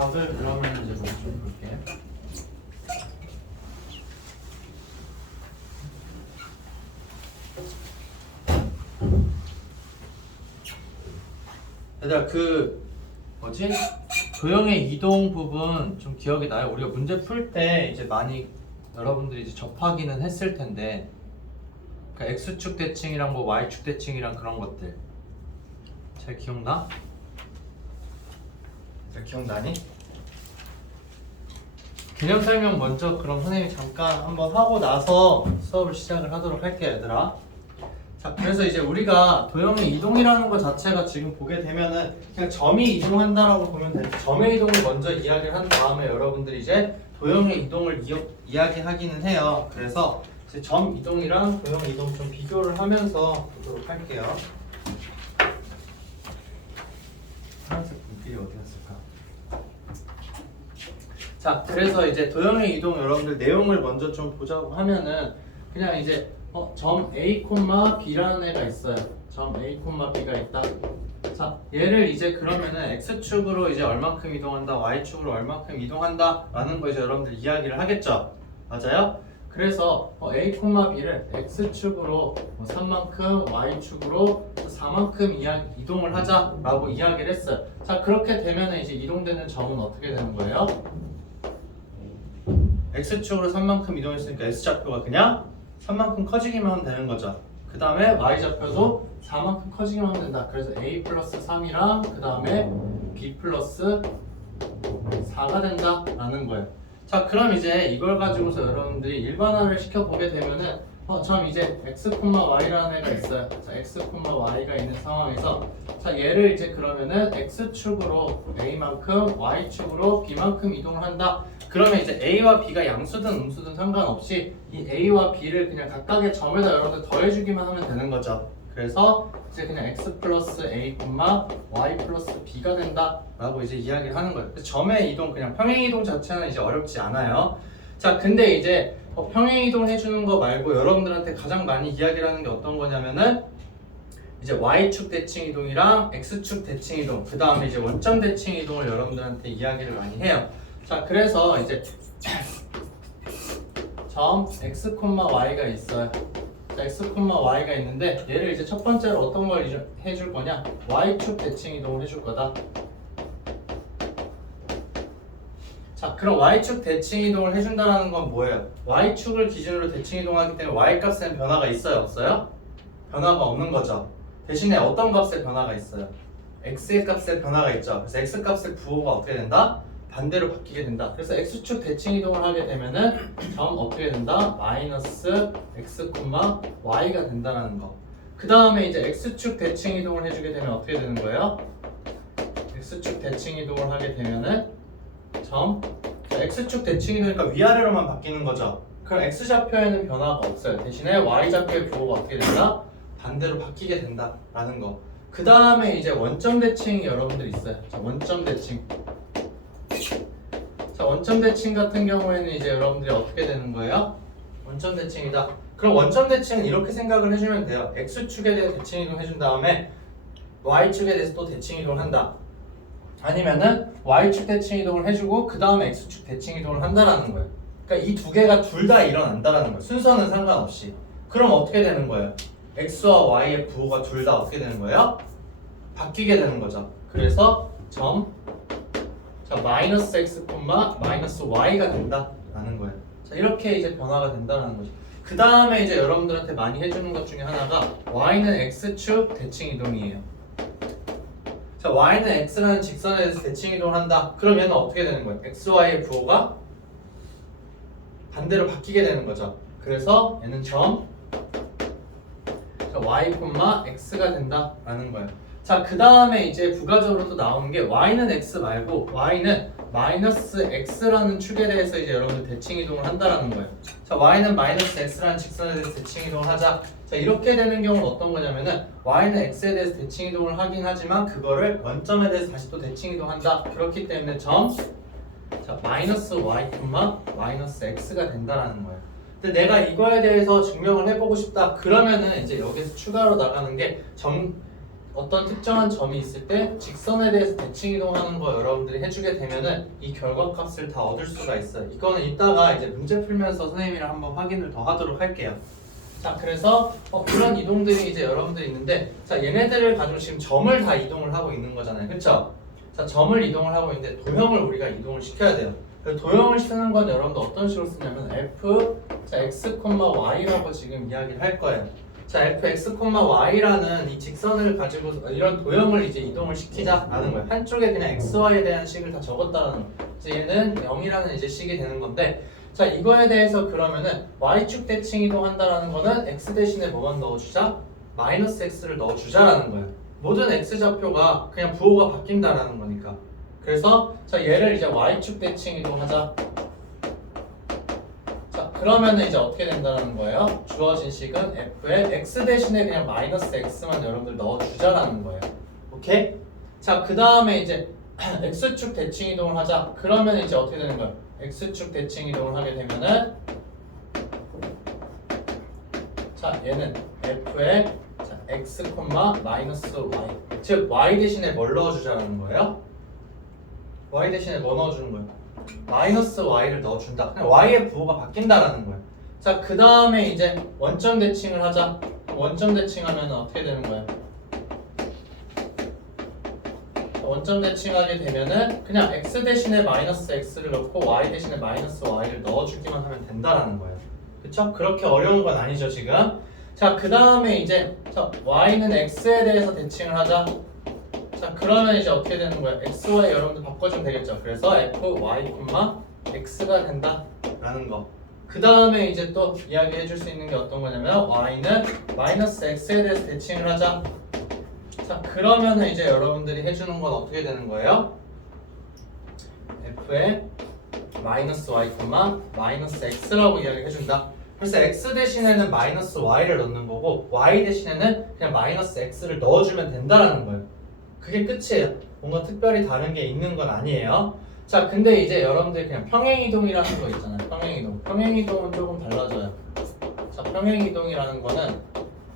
각을 그러면 이제 먼저 볼게. 얘들아 뭐지? 도형의 이동 부분 좀 기억이 나요? 우리가 문제 풀 때 이제 많이 여러분들이 이제 접하기는 했을 텐데, 그러니까 X축 대칭이랑 뭐 Y축 대칭이랑 그런 것들 잘 기억나? 잘 기억나니? 개념 설명 먼저 그럼 선생님이 잠깐 한번 하고 나서 수업을 시작을 하도록 할게요, 얘들아. 자, 그래서 이제 우리가 도형의 이동이라는 것 자체가 지금 보게 되면은 그냥 점이 이동한다라고 보면 돼. 점의 이동을 먼저 이야기를 한 다음에 여러분들이 이제 도형의 이동을 이야기하기는 해요. 그래서 이제 점 이동이랑 도형 이동 좀 비교를 하면서 보도록 할게요. 파란색 분필이 어디 갔을까? 자, 그래서 이제 도형의 이동 여러분들 내용을 먼저 좀 보자고 하면은 그냥 이제 점 A, B라는 애가 있어요. 점 A, B가 있다. 자, 얘를 이제 그러면은 X축으로 이제 얼만큼 이동한다, Y축으로 얼만큼 이동한다 라는 거 이제 여러분들 이야기를 하겠죠. 맞아요? 그래서 A, B를 X축으로 3만큼, Y축으로 4만큼 이동을 하자라고 이야기를 했어요. 자, 그렇게 되면은 이제 이동되는 점은 어떻게 되는 거예요? X축으로 3만큼 이동했으니까 S좌표가 그냥 3만큼 커지기만 하면 되는 거죠. 그 다음에 Y좌표도 4만큼 커지기만 하면 된다. 그래서 A 플러스 3이랑 그 다음에 B 플러스 4가 된다 라는 거예요. 자, 그럼 이제 이걸 가지고서 여러분들이 일반화를 시켜보게 되면은 점 이제 X, Y라는 애가 있어요. 자, X, Y가 있는 상황에서 자, 얘를 이제 그러면은 X축으로 A만큼, Y축으로 B만큼 이동을 한다. 그러면 이제 A와 B가 양수든 음수든 상관없이 이 A와 B를 그냥 각각의 점에다 여러분들 더해주기만 하면 되는 거죠. 그래서 이제 그냥 X 플러스 A, Y 플러스 B가 된다 라고 이제 이야기를 하는 거예요. 점의 이동, 그냥 평행 이동 자체는 이제 어렵지 않아요. 자, 근데 이제 평행 이동 해주는 거 말고 여러분들한테 가장 많이 이야기를 하는 게 어떤 거냐면은 이제 Y축 대칭 이동이랑 X축 대칭 이동, 그 다음에 이제 원점 대칭 이동을 여러분들한테 이야기를 많이 해요. 자, 그래서 이제 점 X, Y가 있어요. 자, X, Y가 있는데 얘를 이제 첫 번째로 어떤 걸 해줄 거냐? Y축 대칭 이동을 해줄 거다. 자, 그럼 Y축 대칭 이동을 해준다는 건 뭐예요? Y축을 기준으로 대칭 이동하기 때문에 Y값에는 변화가 있어요? 없어요? 변화가 없는 거죠. 대신에 어떤 값에 변화가 있어요? X의 값에 변화가 있죠. 그래서 X값의 부호가 어떻게 된다? 반대로 바뀌게 된다. 그래서 X축 대칭 이동을 하게 되면은 점 어떻게 된다? 마이너스 X, Y가 된다는 거. 그 다음에 이제 X축 대칭 이동을 해주게 되면 어떻게 되는 거예요? X축 대칭 이동을 하게 되면은 점 X축 대칭 이동이니까 위아래로만 바뀌는 거죠. 그럼 X좌표에는 변화가 없어요. 대신에 Y좌표의 부호가 어떻게 된다? 반대로 바뀌게 된다라는 거. 그 다음에 이제 원점 대칭이 여러분들 있어요. 자, 원점 대칭. 자, 원점 대칭 같은 경우에는 이제 여러분들이 어떻게 되는 거예요? 원점 대칭이다. 그럼 원점 대칭은 이렇게 생각을 해주면 돼요. X축에 대해서 대칭 이동 해준 다음에 Y축에 대해서 또 대칭 이동을 한다. 아니면은 Y축 대칭 이동을 해주고 그 다음에 X축 대칭 이동을 한다라는 거예요. 그러니까 이 두 개가 둘 다 일어난다라는 거예요. 순서는 상관없이. 그럼 어떻게 되는 거예요? X와 Y의 부호가 둘 다 어떻게 되는 거예요? 바뀌게 되는 거죠. 그래서 점 자, 마이너스 X, 마이너스 Y가 된다라는 거예요. 자, 이렇게 이제 변화가 된다는 거죠. 그 다음에 이제 여러분들한테 많이 해주는 것 중에 하나가 Y는 X축 대칭 이동이에요. 자, Y는 X라는 직선에 대해서 대칭 이동을 한다. 그럼 얘는 어떻게 되는 거예요? XY의 부호가 반대로 바뀌게 되는 거죠. 그래서 얘는 점 Y, X가 된다라는 거예요. 자, 그 다음에 이제 부가적으로 또 나오는 게 Y는 X 말고 Y는 마이너스 X라는 축에 대해서 이제 여러분들 대칭 이동을 한다라는 거예요. 자, Y는 마이너스 X라는 직선에 대해서 대칭 이동을 하자. 자, 이렇게 되는 경우는 어떤 거냐면은 Y는 X에 대해서 대칭 이동을 하긴 하지만 그거를 원점에 대해서 다시 또 대칭 이동한다. 그렇기 때문에 점 자, 마이너스 Y, 마이너스 X가 된다라는 거예요. 근데 내가 이거에 대해서 증명을 해보고 싶다. 그러면은 이제 여기서 추가로 나가는 게 어떤 특정한 점이 있을 때 직선에 대해서 대칭 이동하는 거 여러분들이 해주게 되면은 이 결과값을 다 얻을 수가 있어요. 이거는 이따가 이제 문제 풀면서 선생님이랑 한번 확인을 더 하도록 할게요. 자, 그래서 이런 이동들이 이제 여러분들이 있는데, 자, 얘네들을 가지고 지금 점을 다 이동을 하고 있는 거잖아요, 그렇죠? 자, 점을 이동을 하고 있는데 도형을 우리가 이동을 시켜야 돼요. 그래서 도형을 쓰는 건 여러분들 어떤 식으로 쓰냐면 f 자 x, y라고 지금 이야기를 할 거예요. 자, fx, y라는 이 직선을 가지고 이런 도형을 이제 이동을 시키자라는 거예요. 한쪽에 그냥 xy에 대한 식을 다 적었다는 거예요. 그래서 얘는 0이라는 이제 식이 되는 건데, 자, 이거에 대해서 그러면은 y축 대칭 이동한다라는 거는 x 대신에 뭐만 넣어주자? 마이너스 x를 넣어주자라는 거예요. 모든 x좌표가 그냥 부호가 바뀐다라는 거니까. 그래서 자, 얘를 이제 y축 대칭 이동하자. 자, 그러면은 이제 어떻게 된다는 거예요? 주어진 식은 f에 x 대신에 그냥 마이너스 x만 여러분들 넣어주자라는 거예요. 오케이? 자, 그 다음에 이제 x축 대칭 이동을 하자. 그러면 이제 어떻게 되는 거예요? x축 대칭 이동을 하게 되면은 자, 얘는 f에 자, x, 마이너스 y 즉 y 대신에 뭘 넣어주자는 거예요? y 대신에 뭐 넣어주는 거예요? 마이너스 y를 넣어준다. 그냥 y의 부호가 바뀐다라는 거예요. 자, 그 다음에 이제 원점 대칭을 하자. 원점 대칭하면 어떻게 되는 거예요? 원점 대칭하게 되면은 그냥 x 대신에 마이너스 x를 넣고 y 대신에 마이너스 y를 넣어주기만 하면 된다라는 거예요. 그쵸? 그렇게 어려운 건 아니죠 지금. 자, 그 다음에 이제 자, y는 x에 대해서 대칭을 하자. 자, 그러면 이제 어떻게 되는 거예요? x, y 여러분들 바꿔주면 되겠죠. 그래서 f, y, x가 된다라는 거. 그 다음에 이제 또 이야기해 줄 수 있는 게 어떤 거냐면 y는 마이너스 x에 대해서 대칭을 하자. 자, 그러면은 이제 여러분들이 해주는 건 어떻게 되는 거예요? f에 마이너스 y, 마이너스 x라고 이야기를 해준다. 그래서 x 대신에는 마이너스 y를 넣는 거고 y 대신에는 그냥 마이너스 x를 넣어주면 된다라는 거예요. 그게 끝이에요. 뭔가 특별히 다른 게 있는 건 아니에요. 자, 근데 이제 여러분들 그냥 평행이동이라는 거 있잖아요. 평행이동. 평행이동은 조금 달라져요. 자, 평행이동이라는 거는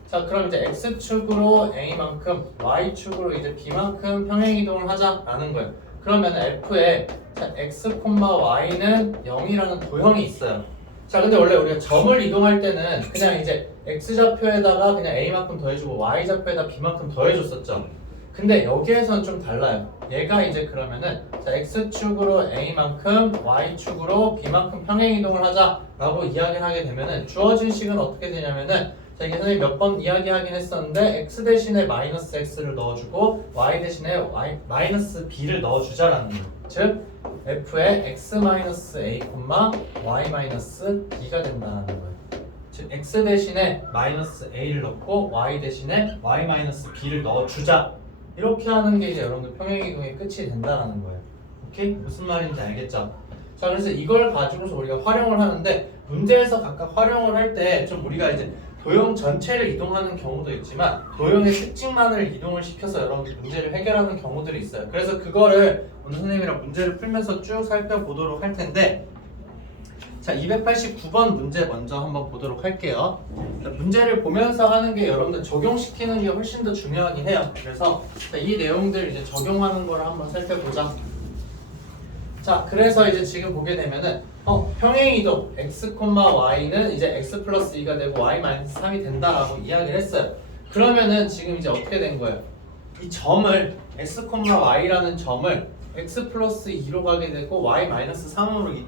자, 그럼 이제 x축으로 a만큼 y축으로 이제 b만큼 평행이동을 하자라는 거예요. 그러면 f에 자, x, y는 0이라는 도형이 있어요. 자, 근데 원래 우리가 점을 이동할 때는 그냥 이제 x좌표에다가 그냥 a만큼 더해주고 y좌표에다 b만큼 더해줬었죠. 근데 여기에서는 좀 달라요. 얘가 이제 그러면은 자, x축으로 a만큼 y축으로 b만큼 평행이동을 하자라고 이야기를 하게 되면은 주어진 식은 어떻게 되냐면은 자, 이게 선생님 몇 번 이야기하긴 했었는데 x 대신에 마이너스 x를 넣어주고 y 대신에 마이너스 b를 넣어주자라는 거예요. 즉 f의 x 마이너스 a, y 마이너스 b가 된다는 거예요. 즉 x 대신에 마이너스 a를 넣고 y 대신에 y 마이너스 b를 넣어주자. 이렇게 하는 게 이제 여러분들 평행이동의 끝이 된다는 거예요. 오케이? 무슨 말인지 알겠죠? 자, 그래서 이걸 가지고서 우리가 활용을 하는데 문제에서 각각 활용을 할 때 좀 우리가 이제 도형 전체를 이동하는 경우도 있지만 도형의 특징만을 이동을 시켜서 여러분들이 문제를 해결하는 경우들이 있어요. 그래서 그거를 오늘 선생님이랑 문제를 풀면서 쭉 살펴보도록 할 텐데 자, 289번 문제 먼저 한번 보도록 할게요. 문제를 보면서 하는 게 여러분들 적용시키는 게 훨씬 더 중요하긴 해요. 그래서 이 내용들 이제 적용하는 거를 한번 살펴보자. 자, 그래서 이제 지금 보게 되면은 평행이동 x, y는 이제 x 플러스 2가 되고 y 마이너스 3이 된다라고 이야기를 했어요. 그러면은 지금 이제 어떻게 된 거예요? 이 점을 x, y라는 점을 x 플러스 2로 가게 되고 y 마이너스 3으로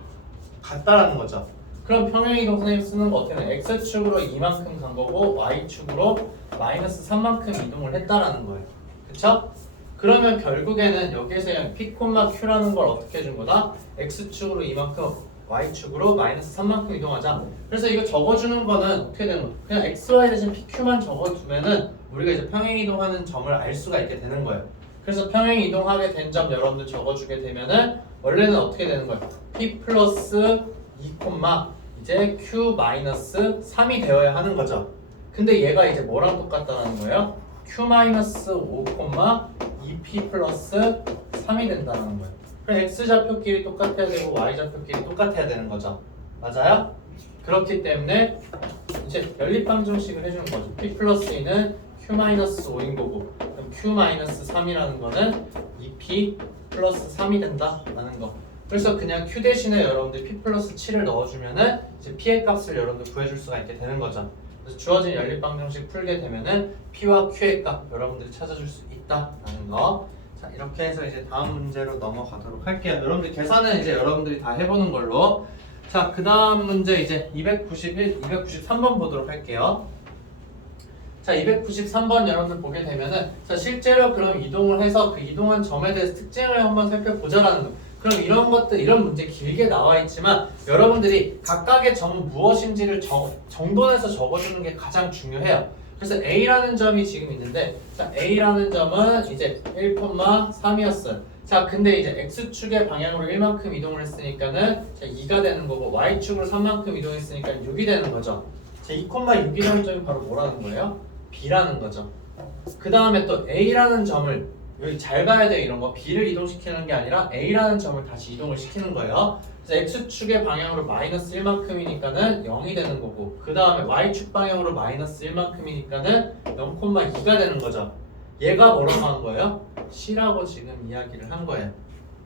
갔다라는 거죠. 그럼 평행이동 선생님 쓰는 거 어떻게 되나요? x축으로 2만큼 간 거고 y축으로 마이너스 3만큼 이동을 했다라는 거예요. 그쵸? 그러면 결국에는 여기에서 그냥 p, q라는 걸 어떻게 해준 거다? x축으로 2만큼 y축으로 마이너스 3만큼 이동하자. 그래서 이거 적어주는 거는 어떻게 되는 거야? 그냥 xy 대신 pq만 적어두면은 우리가 이제 평행이동하는 점을 알 수가 있게 되는 거예요. 그래서 평행이동하게 된 점 여러분들 적어주게 되면은 원래는 어떻게 되는 거예요? p 플러스 2, 이제 q 마이너스 3이 되어야 하는 거죠. 근데 얘가 이제 뭐랑 똑같다는 거예요? q 마이너스 5, 2p 플러스 3이 된다는 거예요. 그럼 x좌표끼리 똑같아야 되고 y좌표끼리 똑같아야 되는 거죠. 맞아요? 그렇기 때문에 이제 연립방정식을 해주는 거죠. p 플러스 2는 Q-5인 거고, 그럼 Q-3이라는 거는 2P 플러스 3이 된다라는 거. 그래서 그냥 Q 대신에 여러분들 P 플러스 7을 넣어주면은 이제 P의 값을 여러분들 구해줄 수가 있게 되는 거죠. 그래서 주어진 연립방정식 풀게 되면은 P와 Q의 값 여러분들이 찾아줄 수 있다라는 거. 자, 이렇게 해서 이제 다음 문제로 넘어가도록 할게요. 여러분들 계산은 이제 여러분들이 다 해보는 걸로. 자, 그 다음 문제 이제 293번 보도록 할게요. 자, 293번 여러분들 보게 되면은, 자, 실제로 그럼 이동을 해서 그 이동한 점에 대해서 특징을 한번 살펴보자라는 거. 그럼 이런 것들, 이런 문제 길게 나와 있지만 여러분들이 각각의 점은 무엇인지를 정돈해서 적어주는 게 가장 중요해요. 그래서 A라는 점이 지금 있는데, 자, A라는 점은 이제 1,3이었어요. 자, 근데 이제 X축의 방향으로 1만큼 이동을 했으니까는 자, 2가 되는 거고, Y축으로 3만큼 이동했으니까 6이 되는 거죠. 자, 2,6이라는 점이 바로 뭐라는 거예요? B라는 거죠. 그 다음에 또 A라는 점을 여기 잘 봐야 돼요. 이런 거 B를 이동시키는 게 아니라 A라는 점을 다시 이동을 시키는 거예요. 그래서 X축의 방향으로 마이너스 1만큼이니까는 0이 되는 거고, 그 다음에 Y축 방향으로 마이너스 1만큼이니까는 0,2가 되는 거죠. 얘가 뭐라고 한 거예요? C라고 지금 이야기를 한 거예요.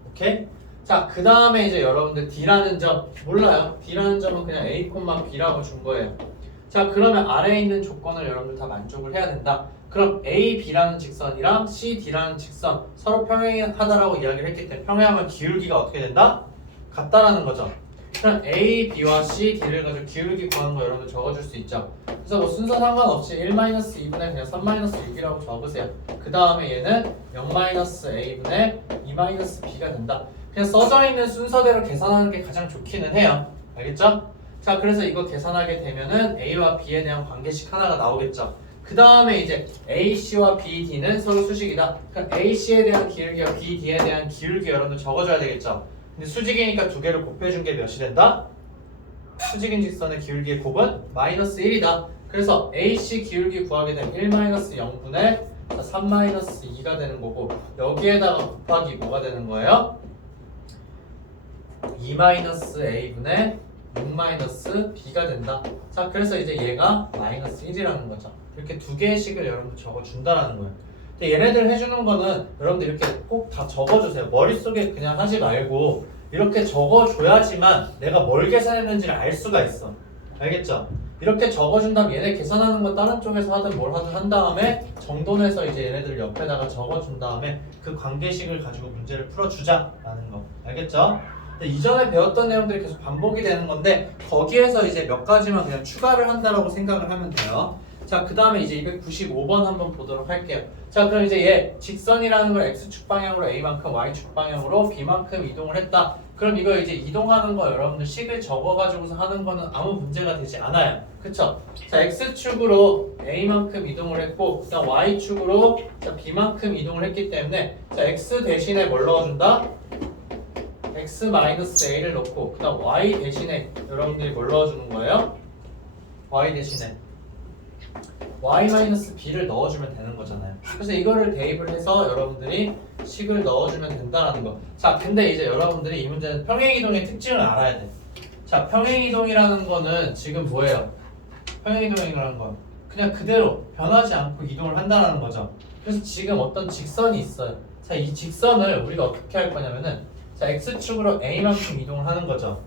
오케이? 자, 그 다음에 이제 여러분들 D라는 점 몰라요. D라는 점은 그냥 A, B라고 준 거예요. 자, 그러면 아래에 있는 조건을 여러분들 다 만족을 해야 된다. 그럼 A, B라는 직선이랑 C, D라는 직선 서로 평행하다라고 이야기를 했기 때문에 평행하면 기울기가 어떻게 된다? 같다라는 거죠. 그럼 A, B와 C, D를 가지고 기울기 구하는 거 여러분들 적어줄 수 있죠. 그래서 뭐 순서 상관없이 1-2분의 그냥 3-6이라고 적으세요. 그 다음에 얘는 0-A분의 2-B가 된다. 그냥 써져 있는 순서대로 계산하는 게 가장 좋기는 해요. 알겠죠? 자, 그래서 이거 계산하게 되면은 A와 B에 대한 관계식 하나가 나오겠죠. 그 다음에 이제 AC와 BD는 서로 수식이다. 그럼 AC에 대한 기울기와 BD에 대한 기울기 여러분들 적어줘야 되겠죠. 근데 수직이니까 두 개를 곱해준 게 몇이 된다? 수직인 직선의 기울기의 곱은 마이너스 1이다. 그래서 AC 기울기 구하게 되면 1-0분의 3-2가 되는 거고, 여기에다가 곱하기 뭐가 되는 거예요? 2-A분의 6-B가 된다. 자, 그래서 이제 얘가 마이너스 1이라는 거죠. 이렇게 두 개의 식을 여러분들 적어준다라는 거예요. 근데 얘네들 해주는 거는 여러분들 이렇게 꼭 다 적어주세요. 머릿속에 그냥 하지 말고 이렇게 적어줘야지만 내가 뭘 계산했는지를 알 수가 있어. 알겠죠? 이렇게 적어준 다음 얘네 계산하는 거 다른 쪽에서 하든 뭘 하든 한 다음에 정돈해서 이제 얘네들 옆에다가 적어준 다음에 그 관계식을 가지고 문제를 풀어주자라는 거. 알겠죠? 이전에 배웠던 내용들이 계속 반복이 되는 건데 거기에서 이제 몇 가지만 그냥 추가를 한다라고 생각을 하면 돼요. 자, 그 다음에 이제 295번 한번 보도록 할게요. 자, 그럼 이제 얘 직선이라는 걸 X축 방향으로 A만큼, Y축 방향으로 B만큼 이동을 했다. 그럼 이거 이제 이동하는 거 여러분들 식을 적어가지고서 하는 거는 아무 문제가 되지 않아요. 그쵸? 자, X축으로 A만큼 이동을 했고, 그다음 Y축으로 자, B만큼 이동을 했기 때문에 자, X 대신에 뭘 넣어준다? X-A를 넣고, 그 다음 Y 대신에 여러분들이 뭘 넣어주는 거예요? Y 대신에 Y-B를 넣어주면 되는 거잖아요. 그래서 이거를 대입을 해서 여러분들이 식을 넣어주면 된다는 거. 자, 근데 이제 여러분들이 이 문제는 평행이동의 특징을 알아야 돼. 자, 평행이동이라는 거는 지금 뭐예요? 평행이동이라는 건 그냥 그대로 변하지 않고 이동을 한다는 거죠. 그래서 지금 어떤 직선이 있어요. 자, 이 직선을 우리가 어떻게 할 거냐면은 자, X축으로 A만큼 이동을 하는 거죠.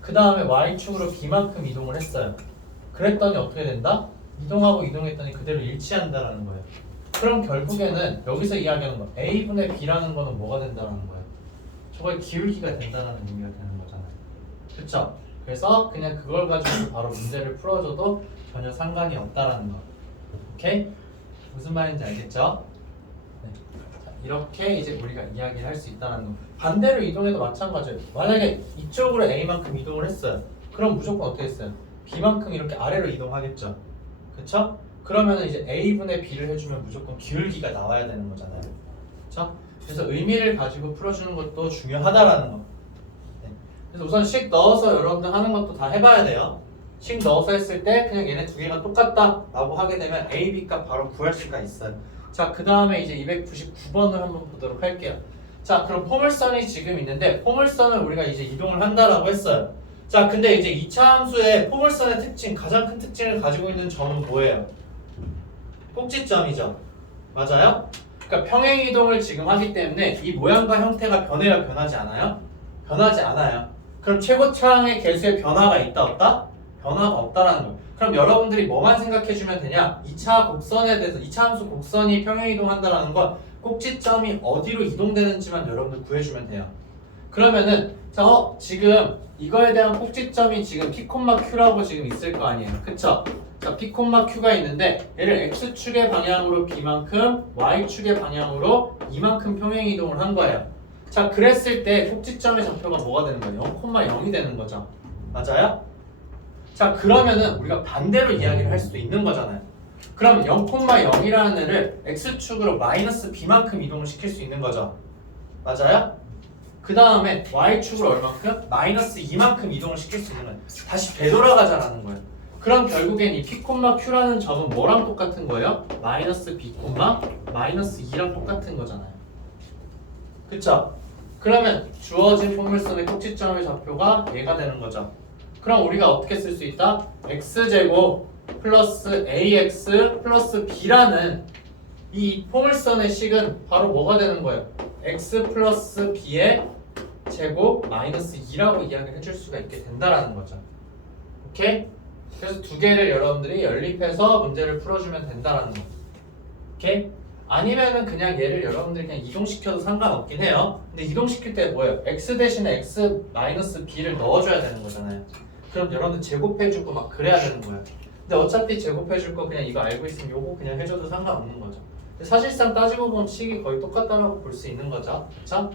그 다음에 Y축으로 B만큼 이동을 했어요. 그랬더니 어떻게 된다? 이동하고 이동했더니 그대로 일치한다라는 거예요. 그럼 결국에는 여기서 이야기하는 거 A분의 B라는 거는 뭐가 된다는 거예요? 저거의 기울기가 된다는 의미가 되는 거잖아요. 그쵸? 그래서 그냥 그걸 가지고 바로 문제를 풀어줘도 전혀 상관이 없다라는 거. 오케이? 무슨 말인지 알겠죠? 네. 자, 이렇게 이제 우리가 이야기를 할 수 있다는 거. 반대로 이동해도 마찬가지예요. 만약에 이쪽으로 A만큼 이동을 했어요. 그럼 무조건 어떻게 했어요? B만큼 이렇게 아래로 이동하겠죠. 그쵸? 그러면 이제 A분의 B를 해주면 무조건 기울기가 나와야 되는 거잖아요. 그쵸? 그래서 의미를 가지고 풀어주는 것도 중요하다라는 거. 네. 그래서 우선 식 넣어서 여러분들 하는 것도 다 해봐야 돼요. 식 넣어서 했을 때 그냥 얘네 두 개가 똑같다 라고 하게 되면 A, B 값 바로 구할 수가 있어요. 자, 그 다음에 이제 299번을 한번 보도록 할게요. 자, 그럼 포물선이 지금 있는데 포물선을 우리가 이제 이동을 한다라고 했어요. 자, 근데 이제 2차 함수의 포물선의 특징, 가장 큰 특징을 가지고 있는 점은 뭐예요? 꼭지점이죠. 맞아요? 그러니까 평행이동을 지금 하기 때문에 이 모양과 형태가 변해요? 변하지 않아요? 변하지 않아요. 그럼 최고차항의 개수에 변화가 있다 없다? 변화가 없다라는 거예요. 그럼 여러분들이 뭐만 생각해주면 되냐? 2차 곡선에 대해서 2차 함수 곡선이 평행이동한다라는 건 꼭지점이 어디로 이동되는지만 여러분들 구해주면 돼요. 그러면은 자, 지금 이거에 대한 꼭지점이 지금 P, Q라고 지금 있을 거 아니에요. 그쵸? 자, P, Q가 있는데 얘를 X축의 방향으로 B만큼 Y축의 방향으로 이만큼 평행이동을 한 거예요. 자, 그랬을 때 꼭지점의 좌표가 뭐가 되는 거예요? 0,0이 되는 거죠. 맞아요? 자, 그러면은 우리가 반대로 이야기를 할 수도 있는 거잖아요. 그럼 0,0이라는 애를 X축으로 마이너스 B만큼 이동을 시킬 수 있는 거죠. 맞아요? 그 다음에 Y축으로 얼만큼? 마이너스 2만큼 이동을 시킬 수 있는 거예요. 다시 되돌아가자라는 거예요. 그럼 결국엔 이 P, Q라는 점은 뭐랑 똑같은 거예요? 마이너스 B, 마이너스 2랑 똑같은 거잖아요. 그쵸? 그러면 주어진 포물선의 꼭지점의 좌표가 얘가 되는 거죠. 그럼 우리가 어떻게 쓸 수 있다? x제곱 플러스 ax 플러스 b라는 이 포물선의 식은 바로 뭐가 되는 거예요? x 플러스 b의 제곱 마이너스 2라고 이야기를 해줄 수가 있게 된다라는 거죠. 오케이? 그래서 두 개를 여러분들이 연립해서 문제를 풀어주면 된다라는 거. 오케이? 아니면은 그냥 얘를 여러분들이 그냥 이동시켜도 상관없긴 해요. 근데 이동시킬 때 뭐예요? x 대신에 x 마이너스 b를 넣어줘야 되는 거잖아요. 그럼 여러분들 제곱해주고 막 그래야 되는 거예요. 근데 어차피 제곱해줄 거 그냥 이거 알고 있으면 요거 그냥 해줘도 상관없는 거죠. 사실상 따지고 보면 식이 거의 똑같다라고 볼 수 있는 거죠. 그쵸?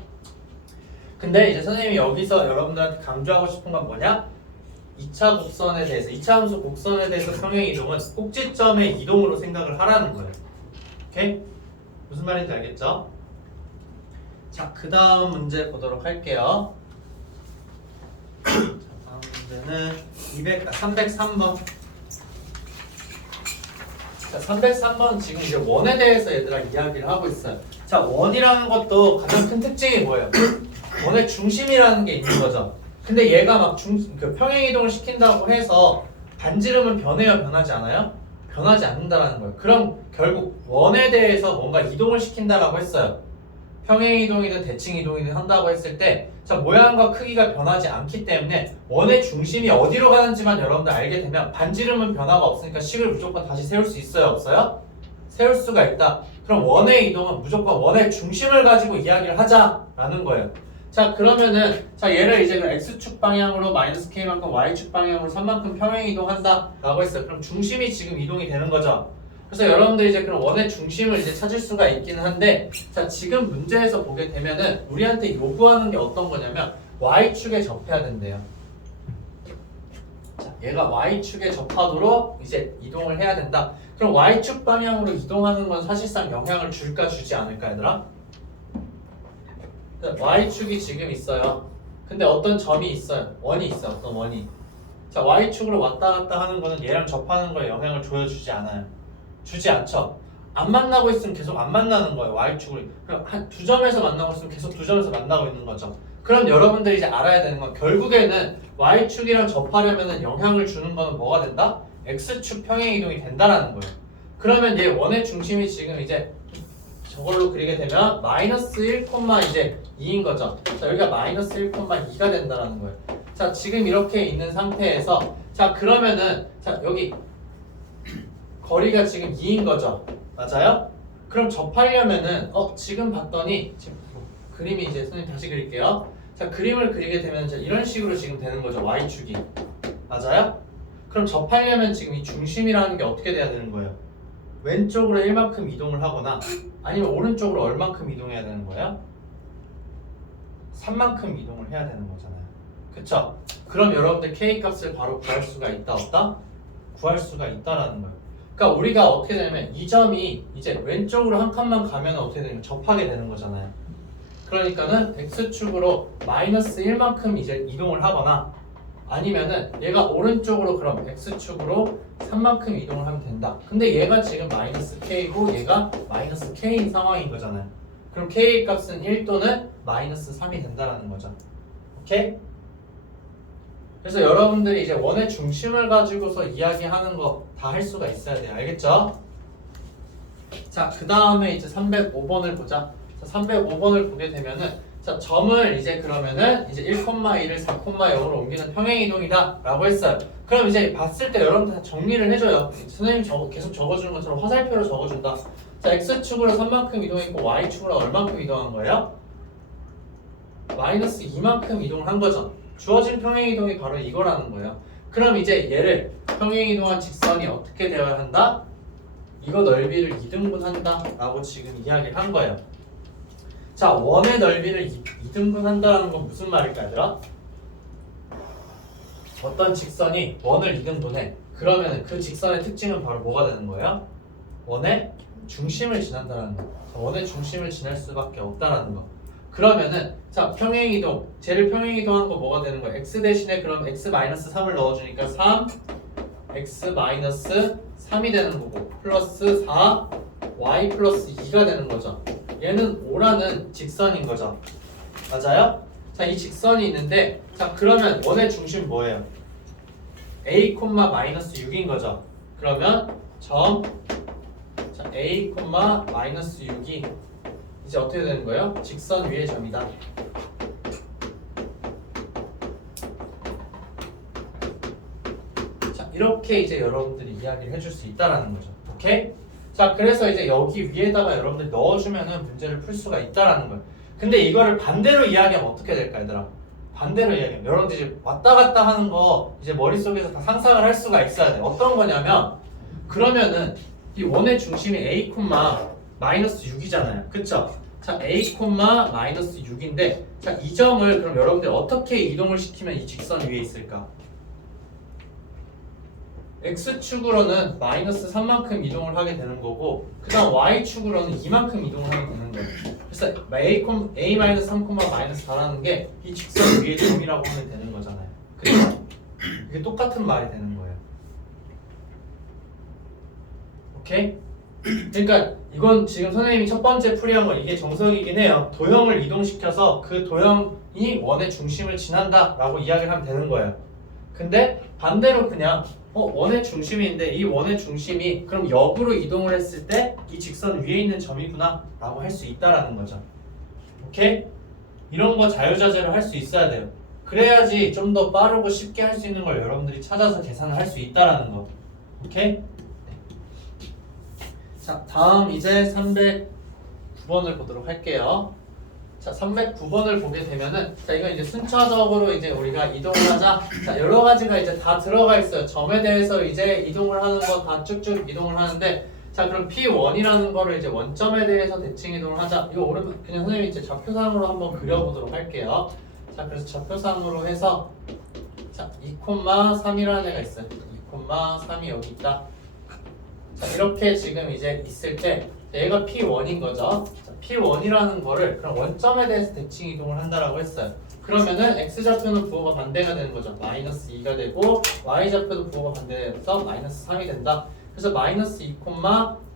근데 이제 선생님이 여기서 여러분들한테 강조하고 싶은 건 뭐냐? 2차 곡선에 대해서, 2차 함수 곡선에 대해서 평행이동은 꼭지점의 이동으로 생각을 하라는 거예요. 오케이? 무슨 말인지 알겠죠? 자, 그 다음 문제 보도록 할게요. 자, 다음 문제는 303번. 자, 303번 지금 이제 원에 대해서 얘들아 이야기를 하고 있어요. 자, 원이라는 것도 가장 큰 특징이 뭐예요? 원의 중심이라는 게 있는 거죠. 근데 얘가 막 평행이동을 시킨다고 해서 반지름은 변해요? 변하지 않아요? 변하지 않는다라는 거예요. 그럼 결국 원에 대해서 뭔가 이동을 시킨다라고 했어요. 평행이동이든 대칭이동이든 한다고 했을 때 자, 모양과 크기가 변하지 않기 때문에 원의 중심이 어디로 가는지만 여러분들 알게 되면 반지름은 변화가 없으니까 식을 무조건 다시 세울 수 있어요? 없어요? 세울 수가 있다. 그럼 원의 이동은 무조건 원의 중심을 가지고 이야기를 하자라는 거예요. 자, 그러면은 자, 얘를 이제 x축 방향으로 마이너스 k만큼 y축 방향으로 3만큼 평행 이동한다 라고 했어요. 그럼 중심이 지금 이동이 되는 거죠. 그래서 여러분들이 이제 그런 원의 중심을 이제 찾을 수가 있기는 한데 자, 지금 문제에서 보게 되면은 우리한테 요구하는 게 어떤 거냐면 y축에 접해야 된대요. 자, 얘가 y축에 접하도록 이제 이동을 해야 된다. 그럼 y축 방향으로 이동하는 건 사실상 영향을 줄까 주지 않을까 얘들아? y축이 지금 있어요. 근데 어떤 점이 있어요. 원이 있어요. 어떤 원이. 자, y축으로 왔다 갔다 하는 거는 얘랑 접하는 거에 영향을 줘주지 않아요. 주지 않죠. 안 만나고 있으면 계속 안 만나는 거예요. y축을. 그럼 한 두 점에서 만나고 있으면 계속 두 점에서 만나고 있는 거죠. 그럼 여러분들이 이제 알아야 되는 건 결국에는 y축이랑 접하려면 영향을 주는 거는 뭐가 된다? x축 평행 이동이 된다라는 거예요. 그러면 얘 원의 중심이 지금 이제 저걸로 그리게 되면 마이너스 1, 이제 2인 거죠. 자, 여기가 마이너스 1,2가 된다라는 거예요. 자, 지금 이렇게 있는 상태에서 자, 그러면은 자, 여기 거리가 지금 2인 거죠. 맞아요? 그럼 접하려면은 지금 봤더니 지금 그림이 이제 선생님 다시 그릴게요. 자, 그림을 그리게 되면 이런 식으로 지금 되는 거죠. y축이. 맞아요? 그럼 접하려면 지금 이 중심이라는 게 어떻게 돼야 되는 거예요? 왼쪽으로 1만큼 이동을 하거나 아니면 오른쪽으로 얼만큼 이동해야 되는 거예요? 3만큼 이동을 해야 되는 거잖아요. 그쵸? 그럼 여러분들 K 값을 바로 구할 수가 있다 없다? 구할 수가 있다라는 거예요. 그러니까 우리가 어떻게 되냐면 이 점이 이제 왼쪽으로 한 칸만 가면 어떻게 되냐면 접하게 되는 거잖아요. 그러니까는 X축으로 마이너스 1만큼 이제 이동을 하거나 아니면은 얘가 오른쪽으로 그럼 X축으로 3만큼 이동을 하면 된다. 근데 얘가 지금 마이너스 K고 얘가 마이너스 K인 상황인 거잖아요. 그럼 K 값은 1 또는 마이너스 3이 된다라는 거죠. 오케이? 그래서 여러분들이 이제 원의 중심을 가지고서 이야기하는 거 다 할 수가 있어야 돼요. 알겠죠? 자, 그 다음에 이제 305번을 보자. 자, 305번을 보게 되면은 자, 점을 이제 그러면은 이제 1,2를 4,0로 옮기는 평행이동이다 라고 했어요. 그럼 이제 봤을 때 여러분들 다 정리를 해줘요. 선생님이 계속 적어주는 것처럼 화살표로 적어준다. 자, X축으로 3만큼 이동했고 Y축으로 얼만큼 이동한 거예요? 마이너스 2만큼 이동을 한 거죠. 주어진 평행이동이 바로 이거라는 거예요. 그럼 이제 얘를 평행이동한 직선이 어떻게 되어야 한다? 이거 넓이를 2등분한다 라고 지금 이야기를 한 거예요. 자, 원의 넓이를 2등분한다는 건 무슨 말일까 얘들아? 어떤 직선이 원을 2등분해. 그러면 그 직선의 특징은 바로 뭐가 되는 거예요? 원의 중심을 지난다는 거. 원의 중심을 지날 수밖에 없다는 거. 그러면은 자, 평행이동, 쟤를 평행이동한 거 뭐가 되는 거야? x 대신에 그럼 x-3을 넣어주니까 3 x-3이 되는 거고 플러스 4 y 플러스 2가 되는 거죠. 얘는 5라는 직선인 거죠. 맞아요? 자, 이 직선이 있는데 자, 그러면 원의 중심 뭐예요? a, 마이너스 6인 거죠. 그러면 점 자, a, 마이너스 6이 이제 어떻게 되는 거예요? 직선 위의 점이다. 자, 이렇게 이제 여러분들이 이야기를 해줄 수 있다라는 거죠. 오케이? 자, 그래서 이제 여기 위에다가 여러분들 넣어주면은 문제를 풀 수가 있다라는 거예요. 근데 이거를 반대로 이야기하면 어떻게 될까, 얘들아? 반대로 이야기하면 여러분들 이제 왔다 갔다 하는 거 이제 머릿속에서 다 상상을 할 수가 있어야 돼. 어떤 거냐면 그러면은 이 원의 중심이 a, 마이너스 6이잖아요. 그쵸? 자, a, 마이너스 6인데 자, 이 점을 그럼 여러분들 어떻게 이동을 시키면 이 직선 위에 있을까? X축으로는 마이너스 3만큼 이동을 하게 되는 거고 그 다음 Y축으로는 2만큼 이동을 하게 되는 거예요. 그래서 A 마이너스 3, 마이너스 4라는 게 이 직선 위의 점이라고 하면 되는 거잖아요. 그래서 이게 똑같은 말이 되는 거예요. 오케이? 그러니까 이건 지금 선생님이 첫 번째 풀이한 건 이게 정석이긴 해요. 도형을 이동시켜서 그 도형이 원의 중심을 지난다 라고 이야기를 하면 되는 거예요. 근데 반대로 그냥 원의 중심인데 이 원의 중심이 그럼 역으로 이동을 했을 때 이 직선 위에 있는 점이구나 라고 할 수 있다라는 거죠. 오케이? 이런 거 자유자재로 할 수 있어야 돼요. 그래야지 좀 더 빠르고 쉽게 할 수 있는 걸 여러분들이 찾아서 계산을 할 수 있다라는 거. 오케이? 자, 다음 이제 309번을 보도록 할게요. 자, 309번을 보게 되면은 자, 이건 이제 순차적으로 이제 우리가 이동을 하자. 자, 여러 가지가 이제 다 들어가 있어요. 점에 대해서 이제 이동을 하는 거 다 쭉쭉 이동을 하는데 자, 그럼 P1이라는 거를 이제 원점에 대해서 대칭 이동을 하자. 이거 오랜만 그냥 선생님이 이제 좌표상으로 한번 그려보도록 할게요. 자, 그래서 좌표상으로 해서 자, 2,3이라는 애가 있어요. 2,3이 여기 있다. 자, 이렇게 지금 이제 있을 때 얘가 P1인 거죠. 자, P1이라는 거를 그럼 원점에 대해서 대칭 이동을 한다라고 했어요. 그러면은 X좌표는 부호가 반대가 되는 거죠. 마이너스 2가 되고 Y좌표도 부호가 반대돼서 마이너스 3이 된다. 그래서 마이너스 2,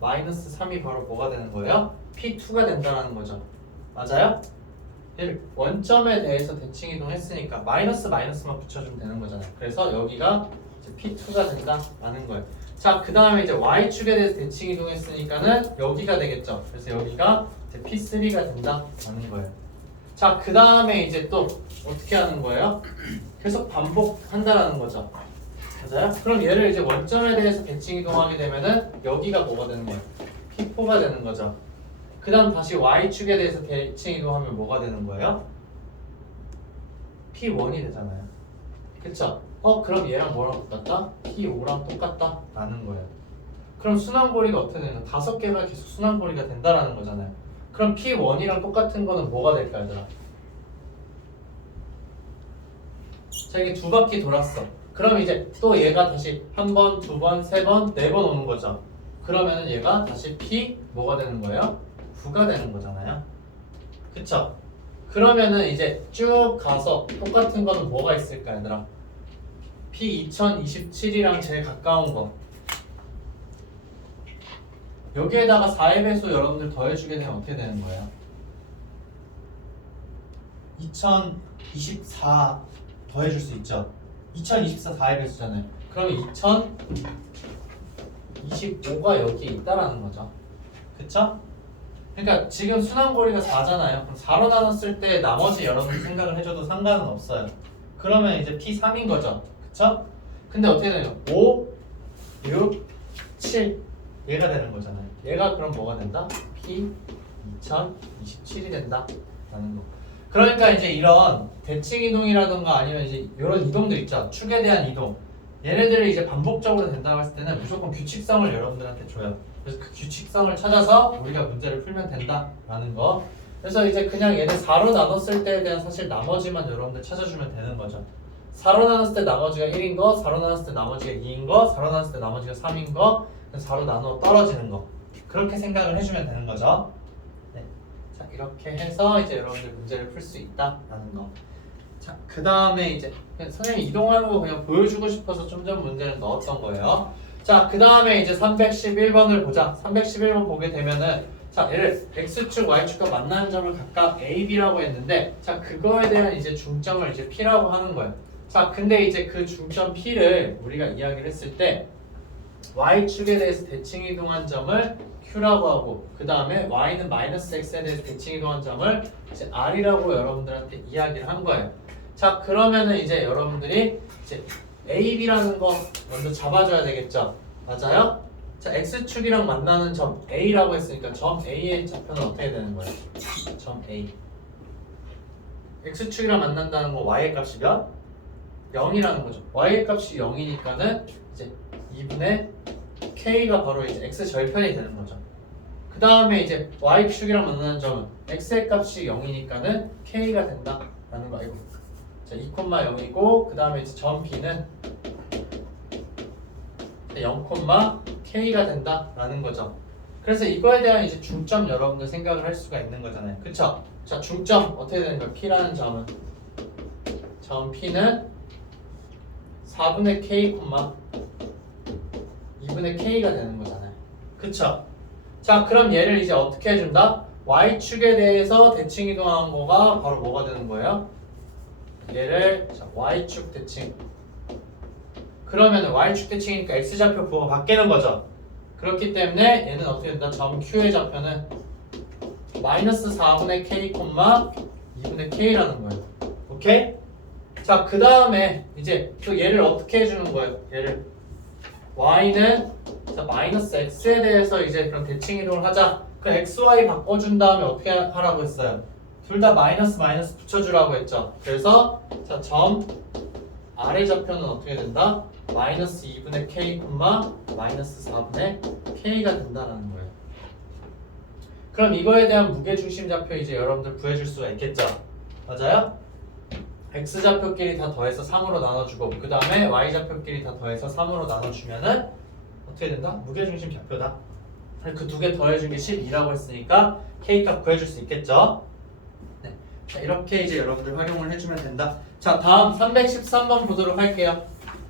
마이너스 3이 바로 뭐가 되는 거예요? P2가 된다는 거죠. 맞아요? 원점에 대해서 대칭 이동했으니까 마이너스만 붙여주면 되는 거잖아요. 그래서 여기가 이제 P2가 된다라는 거예요. 자, 그 다음에 이제 Y축에 대해서 대칭 이동했으니까는 여기가 되겠죠. 그래서 여기가 이제 P3가 된다라는 거예요. 자, 그 다음에 이제 또 어떻게 하는 거예요? 계속 반복한다라는 거죠. 맞아요? 그럼 얘를 이제 원점에 대해서 대칭 이동하게 되면은 여기가 뭐가 되는 거예요? P4가 되는 거죠. 그 다음 다시 Y축에 대해서 대칭 이동하면 뭐가 되는 거예요? P1이 되잖아요. 그쵸? 그럼 얘랑 뭐랑 똑같다? P5랑 똑같다? 라는 거예요. 그럼 순환고리가 어떻게 되는 거야? 5개가 계속 순환고리가 된다라는 거잖아요. 그럼 P1이랑 똑같은 거는 뭐가 될까, 얘들아? 자, 이게 2바퀴 돌았어. 그럼 이제 또 얘가 다시 한 번, 2번, 3번, 4번 오는 거죠. 그러면은 얘가 다시 P 뭐가 되는 거예요? 9가 되는 거잖아요. 그쵸? 그러면은 이제 쭉 가서 똑같은 거는 뭐가 있을까, 얘들아? P2027이랑 제일 가까운 거. 여기에다가 4의 배수 여러분들 더해주게 되면 어떻게 되는 거예요? 2024 더해줄 수 있죠? 2024 4의 배수잖아요. 그러면 2025가 여기 있다라는 거죠. 그쵸? 그러니까 지금 순환고리가 4잖아요. 그럼 4로 나눴을 때 나머지 여러분이 생각을 해줘도 상관은 없어요. 그러면 이제 P3인 거죠. 그쵸? 근데 어떻게 되냐? 5, 6, 7 얘가 되는 거잖아요. 얘가 그럼 뭐가 된다? P 2027이 된다 라는 거. 그러니까 이제 이런 대칭 이동이라든가 아니면 이제 이런 이동들 있죠. 축에 대한 이동. 얘네들이 이제 반복적으로 된다고 했을 때는 무조건 규칙성을 여러분들한테 줘요. 그래서 그 규칙성을 찾아서 우리가 문제를 풀면 된다라는 거. 그래서 이제 그냥 얘네 4로 나눴을 때에 대한 사실 나머지만 여러분들 찾아주면 되는 거죠. 4로 나눴을 때 나머지가 1인 거, 4로 나눴을 때 나머지가 2인 거, 4로 나눴을 때 나머지가 3인 거, 4로 나누어 떨어지는 거. 그렇게 생각을 해주면 되는 거죠. 네. 자, 이렇게 해서 이제 여러분들 문제를 풀 수 있다라는 거. 자, 그 다음에 이제 선생님이 이동하는 거 그냥 보여주고 싶어서 좀 전 문제를 넣었던 거예요. 자, 그 다음에 이제 311번을 보자. 311번 보게 되면은 자, 얘를 X축, Y축과 만나는 점을 각각 A, B라고 했는데 자, 그거에 대한 이제 중점을 이제 P라고 하는 거예요. 자, 근데 이제 그 중점 P를 우리가 이야기를 했을 때 Y축에 대해서 대칭 이동한 점을 Q라고 하고 그 다음에 Y는 마이너스 X에 대해서 대칭 이동한 점을 이제 R이라고 여러분들한테 이야기를 한 거예요. 자, 그러면은 이제 여러분들이 이제 A, B라는 거 먼저 잡아줘야 되겠죠? 맞아요? 자, X축이랑 만나는 점 A라고 했으니까 점 A의 좌표는 어떻게 되는 거예요? 점 A. X축이랑 만난다는 거 Y의 값이 몇? 0이라는 거죠. Y의 값이 0이니까는 이제 2분의 K가 바로 이제 X 절편이 되는 거죠. 그 다음에 이제 Y축이랑 만나는 점은 X의 값이 0이니까는 K가 된다라는 거 알고. 자, 2,0이고 그 다음에 이제 점 B는 0,K가 된다라는 거죠. 그래서 이거에 대한 이제 중점 여러분들 생각을 할 수가 있는 거잖아요. 그쵸? 자, 중점 어떻게 되는 거예요? P라는 점은 점 P는 4분의 K, 2분의 K가 되는 거잖아요. 그쵸? 자, 그럼 얘를 이제 어떻게 해준다? Y축에 대해서 대칭 이동한 거가 바로 뭐가 되는 거예요? 얘를 자, Y축 대칭. 그러면 Y축 대칭이니까 X좌표 부호가 바뀌는 거죠. 그렇기 때문에 얘는 어떻게 된다? 점 Q의 좌표는 마이너스 4분의 K, 2분의 K라는 거예요. 오케이? 자, 그 다음에 이제 또 얘를 어떻게 해주는 거예요? 얘를 Y는 자, 마이너스 X에 대해서 이제 그럼 대칭 이동을 하자. 그 XY 바꿔준 다음에 어떻게 하라고 했어요? 둘 다 마이너스 마이너스 붙여주라고 했죠. 그래서 자, 점 R의 좌표는 어떻게 된다? 마이너스 2분의 K, 마이너스 4분의 K가 된다는 거예요. 그럼 이거에 대한 무게중심 좌표 이제 여러분들 구해줄 수가 있겠죠? 맞아요? X좌표끼리 다 더해서 3으로 나눠주고 그 다음에 Y좌표끼리 다 더해서 3으로 나눠주면은 어떻게 된다? 무게중심 좌표다. 그 두 개 더해준 게 12라고 했으니까 K값 구해줄 수 있겠죠? 네. 자, 이렇게 이제 여러분들 활용을 해주면 된다. 자, 다음 313번 보도록 할게요.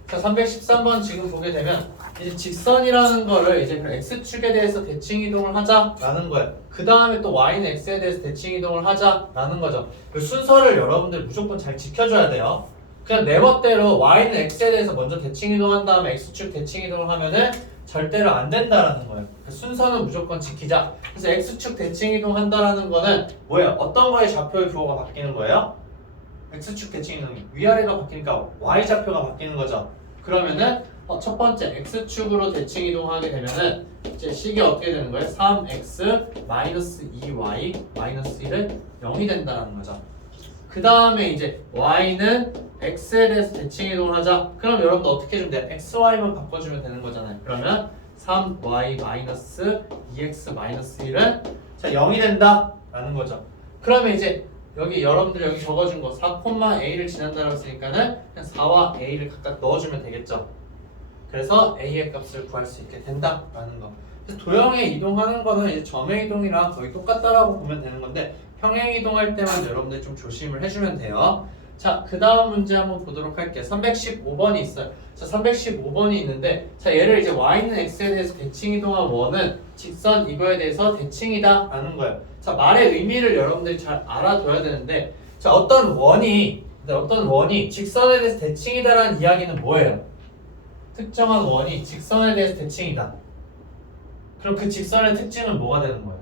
자, 313번 지금 보게 되면 이제 직선이라는 거를 이제 X축에 대해서 대칭 이동을 하자라는 거예요. 그 다음에 또 Y는 X에 대해서 대칭 이동을 하자라는 거죠. 그 순서를 여러분들 무조건 잘 지켜줘야 돼요. 그냥 내 멋대로 Y는 X에 대해서 먼저 대칭 이동한 다음에 X축 대칭 이동을 하면은 절대로 안 된다라는 거예요. 그 순서는 무조건 지키자. 그래서 X축 대칭 이동한다라는 거는 뭐예요? 어떤 거에 좌표의 부호가 바뀌는 거예요? X축 대칭 이동 위아래가 바뀌니까 Y좌표가 바뀌는 거죠. 그러면은 첫 번째 X축으로 대칭 이동하게 되면은 이제 식이 어떻게 되는 거예요? 3X 마이너스 2Y 마이너스 1은 0이 된다는 거죠. 그 다음에 이제 Y는 X에 대해서 대칭 이동을 하자. 그럼 여러분들 어떻게 해주면 돼요? XY만 바꿔주면 되는 거잖아요. 그러면 3Y 마이너스 2X 마이너스 1은 자 0이 된다 라는 거죠. 그러면 이제 여기 여러분들 여기 적어준 거 4,A를 지난다라고 했으니까는 그냥 4와 A를 각각 넣어주면 되겠죠. 그래서 A의 값을 구할 수 있게 된다라는 거. 그래서 도형에 이동하는 거는 이제 점의 이동이랑 거의 똑같다라고 보면 되는 건데 평행 이동할 때만 여러분들 좀 조심을 해주면 돼요. 자, 그 다음 문제 한번 보도록 할게요. 315번이 있어요. 자, 315번이 있는데 자, 얘를 이제 Y는 X에 대해서 대칭 이동한 원은 직선 이거에 대해서 대칭이다 라는 거예요. 자, 말의 의미를 여러분들이 잘 알아둬야 되는데 자, 어떤 원이 직선에 대해서 대칭이다라는 이야기는 뭐예요? 특정한 원이 직선에 대해서 대칭이다. 그럼 그 직선의 특징은 뭐가 되는 거예요?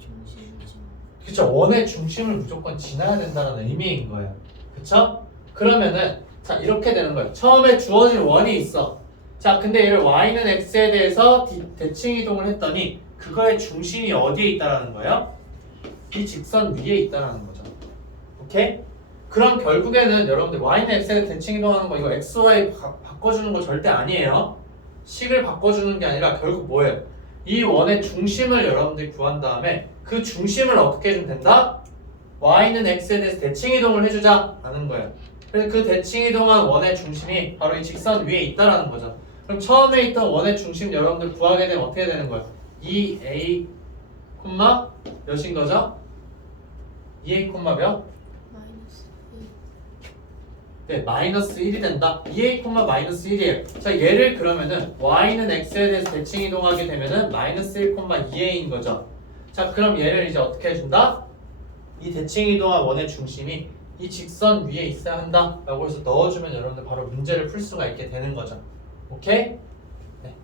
중심이죠. 그쵸? 원의 중심을 무조건 지나야 된다는 의미인 거예요. 그쵸? 그러면은 자 이렇게 되는 거예요. 처음에 주어진 원이 있어. 자 근데 얘를 y는 x에 대해서 대칭 이동을 했더니 그거의 중심이 어디에 있다라는 거예요? 이 직선 위에 있다라는 거죠. 오케이? 그럼 결국에는 여러분들 y는 x에 대해서 대칭 이동하는 거 이거 x, y 바꿔주는 거 절대 아니에요. 식을 바꿔주는 게 아니라 결국 뭐예요? 이 원의 중심을 여러분들이 구한 다음에 그 중심을 어떻게 해주면 된다? y는 x에 대해서 대칭 이동을 해주자 라는 거예요. 그래서 그 대칭 이동한 원의 중심이 바로 이 직선 위에 있다라는 거죠. 그럼 처음에 있던 원의 중심 여러분들 구하게 되면 어떻게 되는 거예요? 2a, 몇인 거죠? 2a, 몇? 마이너스 1. 네, 마이너스 1이 된다. 2a, 마이너스 1이에요. 자, 얘를 그러면은 y는 x에 대해서 대칭 이동하게 되면은 마이너스 1, 2a인 거죠. 자, 그럼 얘를 이제 어떻게 해준다? 이 대칭 이동한 원의 중심이 이 직선 위에 있어야 한다 라고 해서 넣어주면 여러분들 바로 문제를 풀 수가 있게 되는 거죠. 오케이? 네.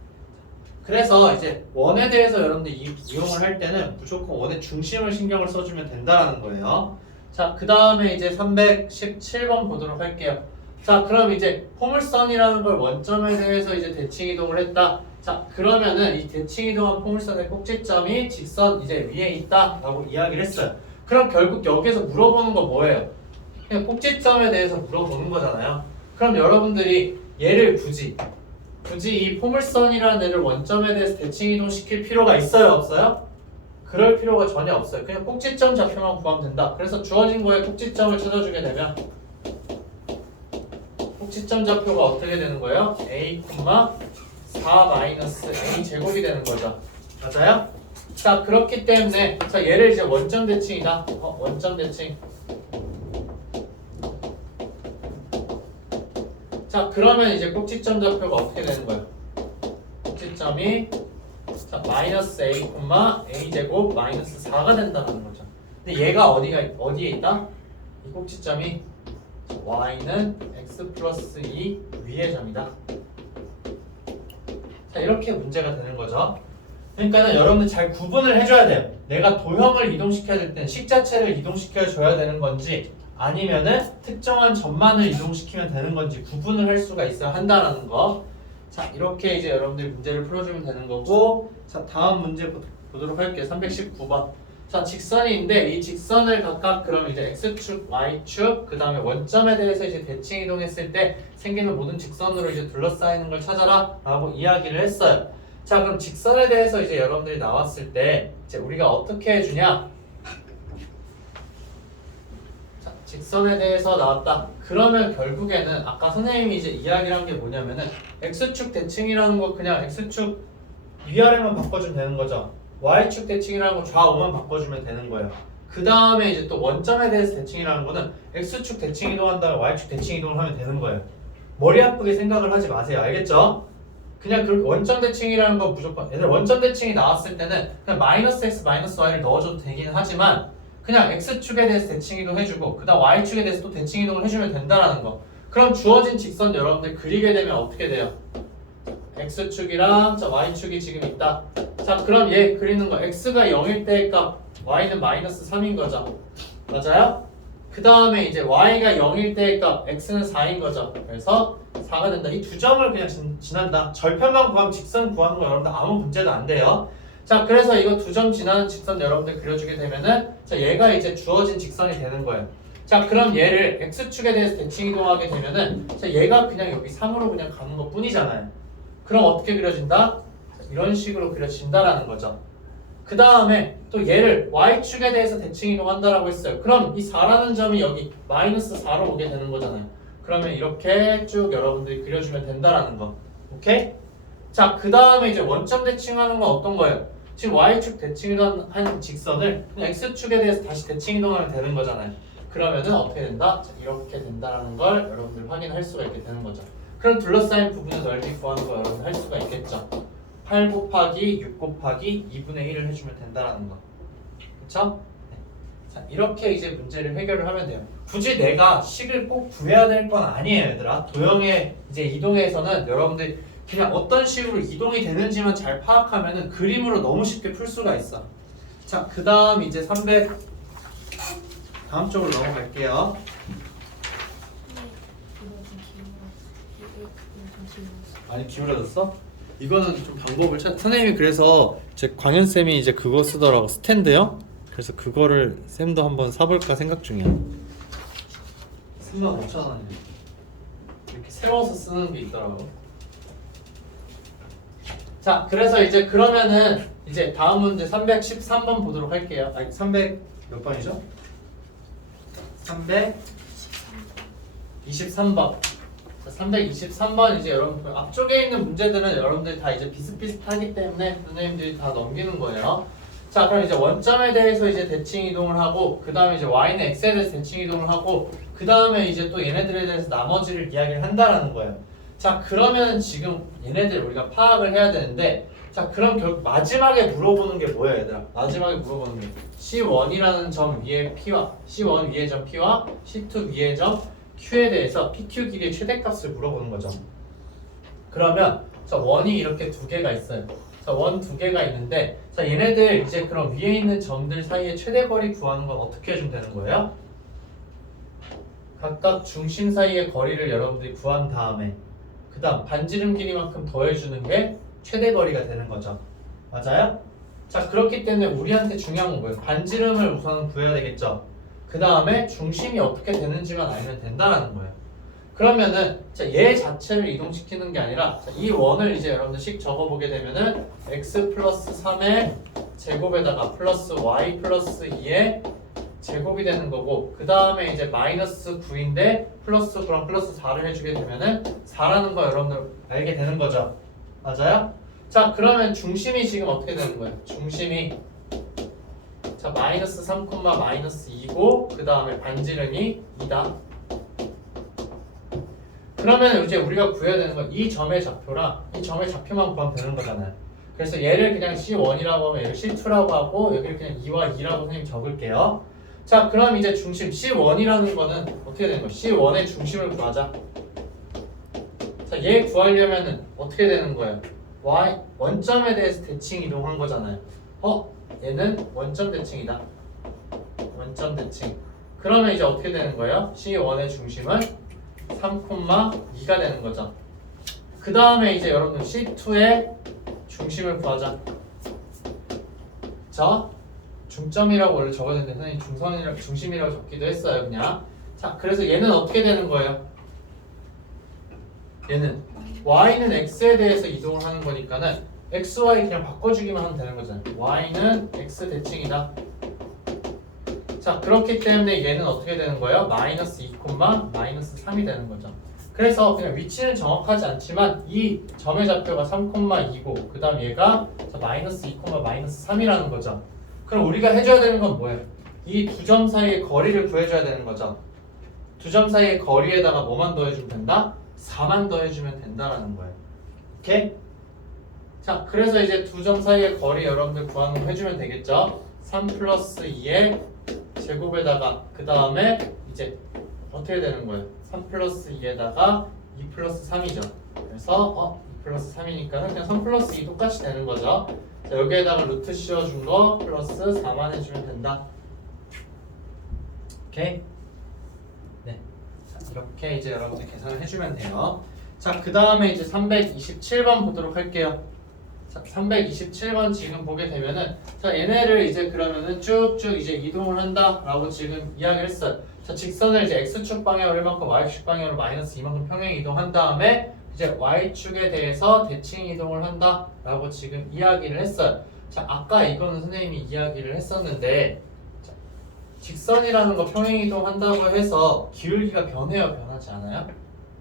그래서 이제 원에 대해서 여러분들 이용을 할 때는 무조건 원의 중심을 신경을 써주면 된다라는 거예요. 자, 그 다음에 이제 317번 보도록 할게요. 자, 그럼 이제 포물선이라는 걸 원점에 대해서 이제 대칭 이동을 했다. 자, 그러면은 이 대칭 이동한 포물선의 꼭지점이 직선 이제 위에 있다라고 이야기를 했어요. 그럼 결국 여기서 물어보는 거 뭐예요? 그냥 꼭지점에 대해서 물어보는 거잖아요. 그럼 여러분들이 얘를 굳이 이 포물선이라는 애를 원점에 대해서 대칭 이동시킬 필요가 있어요, 없어요? 그럴 필요가 전혀 없어요. 그냥 꼭지점 좌표만 구하면 된다. 그래서 주어진 거에 꼭지점을 찾아주게 되면 꼭지점 좌표가 어떻게 되는 거예요? a, 4 마이너스 a 제곱이 되는 거죠. 맞아요? 자, 그렇기 때문에 자 얘를 이제 원점 대칭이다. 원점 대칭. 자, 그러면 이제 꼭지점 좌표가 어떻게 되는 거예요? 꼭지점이 자, 마이너스 a, a 제곱 마이너스 4가 된다는 거죠. 근데 얘가 어디에 있다? 이 꼭지점이 y는 x 플러스 2 위의 점이다. 자, 이렇게 문제가 되는 거죠. 그러니까 여러분들 잘 구분을 해줘야 돼요. 내가 도형을 이동시켜야 될 때는 식 자체를 이동시켜 줘야 되는 건지 아니면은 특정한 점만을 이동시키면 되는 건지 구분을 할 수가 있어야 한다라는 거. 자, 이렇게 이제 여러분들이 문제를 풀어주면 되는 거고. 자, 다음 문제 보도록 할게요. 319번. 자, 직선인데 이 직선을 각각 그럼 이제 x축, y축, 그 다음에 원점에 대해서 이제 대칭 이동했을 때 생기는 모든 직선으로 이제 둘러싸이는 걸 찾아라 라고 이야기를 했어요. 자, 그럼 직선에 대해서 이제 여러분들이 나왔을 때 이제 우리가 어떻게 해주냐? 자, 직선에 대해서 나왔다. 그러면 결국에는 아까 선생님이 이제 이야기를 한 게 뭐냐면은 x축 대칭이라는 거 그냥 x축 위아래만 바꿔주면 되는 거죠. y축 대칭이라는 거 좌우만 바꿔주면 되는 거예요. 그 다음에 이제 또 원점에 대해서 대칭이라는 거는 x축 대칭 이동한 다음에 y축 대칭 이동을 하면 되는 거예요. 머리 아프게 생각을 하지 마세요. 알겠죠? 그냥 그 원점 대칭이라는 거 무조건 얘들 원점 대칭이 나왔을 때는 그냥 마이너스 x 마이너스 y를 넣어줘도 되긴 하지만 그냥 x축에 대해서 대칭 이동 해주고 그 다음 y축에 대해서 또 대칭 이동을 해주면 된다라는 거. 그럼 주어진 직선 여러분들 그리게 되면 어떻게 돼요? x축이랑 y축이 지금 있다. 자, 그럼 얘 그리는 거 x가 0일 때의 값 y는 마이너스 3인 거죠. 맞아요? 그 다음에 이제 y가 0일 때의 값 x는 4인 거죠. 그래서 4가 된다. 이 두 점을 그냥 지난다. 절편만 구하면 직선 구하는 거 여러분들 아무 문제도 안 돼요. 자, 그래서 이거 두 점 지나는 직선 여러분들 그려주게 되면은 자, 얘가 이제 주어진 직선이 되는 거예요. 자, 그럼 얘를 x축에 대해서 대칭 이동하게 되면은 자, 얘가 그냥 여기 3으로 그냥 가는 것 뿐이잖아요. 그럼 어떻게 그려진다? 자, 이런 식으로 그려진다라는 거죠. 그 다음에 또 얘를 y축에 대해서 대칭 이동한다라고 했어요. 그럼 이 4라는 점이 여기 마이너스 4로 오게 되는 거잖아요. 그러면 이렇게 쭉 여러분들이 그려주면 된다라는 거. 오케이? 자, 그 다음에 이제 원점 대칭하는 건 어떤 거예요? 지금 y축 대칭 이동한 직선을 그냥 x축에 대해서 다시 대칭 이동하면 되는 거잖아요. 그러면은 어떻게 된다? 자, 이렇게 된다라는 걸 여러분들 확인할 수가 있게 되는 거죠. 그럼 둘러싸인 부분의 넓이 구하는 거 여러분 할 수가 있겠죠. 8 곱하기 6 곱하기 2분의 1을 해주면 된다라는 거. 그쵸? 네. 자, 이렇게 이제 문제를 해결을 하면 돼요. 굳이 내가 식을 꼭 구해야 될 건 아니에요, 얘들아. 도형의 이제 이동에서는 여러분들 그냥 어떤 식으로 이동이 되는지만 잘 파악하면은 그림으로 너무 쉽게 풀 수가 있어. 자, 그 다음 이제 300 다음 쪽으로 넘어갈게요. 아니 기울어졌어? 이거는 좀 방법을 선생님이 그래서 제 광현쌤이 이제 그거 쓰더라고 스탠드요. 그래서 그거를 쌤도 한번 사볼까 생각 중이야. 35,000원이네. 이렇게 세워서 쓰는 게 있더라고. 자, 그래서 이제 그러면은 이제 다음 문제 313번 보도록 할게요. 아니 300 몇 번이죠? 323번. 자, 323번 이제 여러분 앞쪽에 있는 문제들은 여러분들이 다 이제 비슷비슷하기 때문에 선생님들이 다 넘기는 거예요. 자, 그럼 이제 원점에 대해서 이제 대칭 이동을 하고 그 다음에 이제 y는 x에 대해서 대칭 이동을 하고 그 다음에 이제 또 얘네들에 대해서 나머지를 이야기를 한다라는 거예요. 자, 그러면 지금 얘네들 우리가 파악을 해야 되는데 자, 그럼 결국 마지막에 물어보는 게 뭐예요, 얘들아? 마지막에 물어보는 게 C1이라는 점 위에 P와 C1 위의 점 P와 C2 위의 점 Q에 대해서 PQ 길이의 최대값을 물어보는 거죠. 그러면 자, 원이 이렇게 두 개가 있어요. 자, 원 두 개가 있는데 자, 얘네들 이제 그럼 위에 있는 점들 사이의 최대거리 구하는 건 어떻게 해주면 되는 거예요? 각각 중심 사이의 거리를 여러분들이 구한 다음에 그 다음 반지름 길이만큼 더해주는 게 최대거리가 되는 거죠. 맞아요? 자, 그렇기 때문에 우리한테 중요한 건 뭐예요? 반지름을 우선 구해야 되겠죠. 그 다음에 중심이 어떻게 되는지만 알면 된다는 거예요. 그러면은 자, 얘 자체를 이동시키는 게 아니라 자, 이 원을 이제 여러분들 식 적어보게 되면은 x 플러스 3의 제곱에다가 플러스 y 플러스 2의 제곱이 되는 거고 그 다음에 이제 마이너스 9인데 플러스 그럼 플러스 4를 해주게 되면은 4라는 거 여러분들 알게 되는 거죠. 맞아요? 자, 그러면 중심이 지금 어떻게 되는 거예요? 중심이 자 마이너스 3, 마이너스 2고 그 다음에 반지름이 2다. 그러면 이제 우리가 구해야 되는 건 이 점의 좌표랑 이 점의 좌표만 구하면 되는 거잖아요. 그래서 얘를 그냥 C1이라고 하면 얘를 C2라고 하고 여기를 그냥 2와 2라고 선생님 적을게요. 자, 그럼 이제 중심 C1이라는 거는 어떻게 되는 거예요? C1의 중심을 구하자. 자, 얘 구하려면은 어떻게 되는 거예요? Y 원점에 대해서 대칭 이동한 거잖아요. 얘는 원점 대칭이다. 원점 대칭. 그러면 이제 어떻게 되는 거예요? C1의 중심은 3,2가 되는 거죠. 그 다음에 이제 여러분들 C2의 중심을 구하자. 자, 중점이라고 원래 적어야 되는데 선생님 중선이라고 중심이라고 적기도 했어요, 그냥. 자, 그래서 얘는 어떻게 되는 거예요? 얘는 y는 x에 대해서 이동을 하는 거니까는 x, y 그냥 바꿔주기만 하면 되는 거잖아요. y는 x 대칭이다. 자, 그렇기 때문에 얘는 어떻게 되는 거예요? 마이너스 2, 마이너스 3이 되는 거죠. 그래서 그냥 위치는 정확하지 않지만 이 점의 좌표가 3,2고 그 다음 얘가 마이너스 2, 마이너스 3이라는 거죠. 그럼 우리가 해줘야 되는 건 뭐예요? 이 두 점 사이의 거리를 구해줘야 되는 거죠. 두 점 사이의 거리에다가 뭐만 더해주면 된다? 4만 더해주면 된다라는 거예요. 오케이? 자, 그래서 이제 두 점 사이의 거리 여러분들 구하는 거 해주면 되겠죠? 3 플러스 2의 제곱에다가 그 다음에 이제 어떻게 되는 거예요? 3 플러스 2에다가 2 플러스 3이죠. 그래서 2 플러스 3이니까 그냥 3 플러스 2 똑같이 되는 거죠. 자, 여기에다가 루트 씌워준 거 플러스 4만 해주면 된다. 오케이? 네. 자, 이렇게 이제 여러분들 계산을 해주면 돼요. 자, 그 다음에 이제 327번 보도록 할게요. 자, 327번 지금 보게 되면은 자, 얘네를 이제 그러면은 쭉쭉 이제 이동을 한다라고 지금 이야기를 했어요. 자, 직선을 이제 x축 방향으로 1만큼 y축 방향으로 마이너스 2만큼 평행 이동한 다음에 이제 y축에 대해서 대칭 이동을 한다라고 지금 이야기를 했어요. 자, 아까 이거는 선생님이 이야기를 했었는데 자, 직선이라는 거 평행 이동한다고 해서 기울기가 변해요, 변하지 않아요?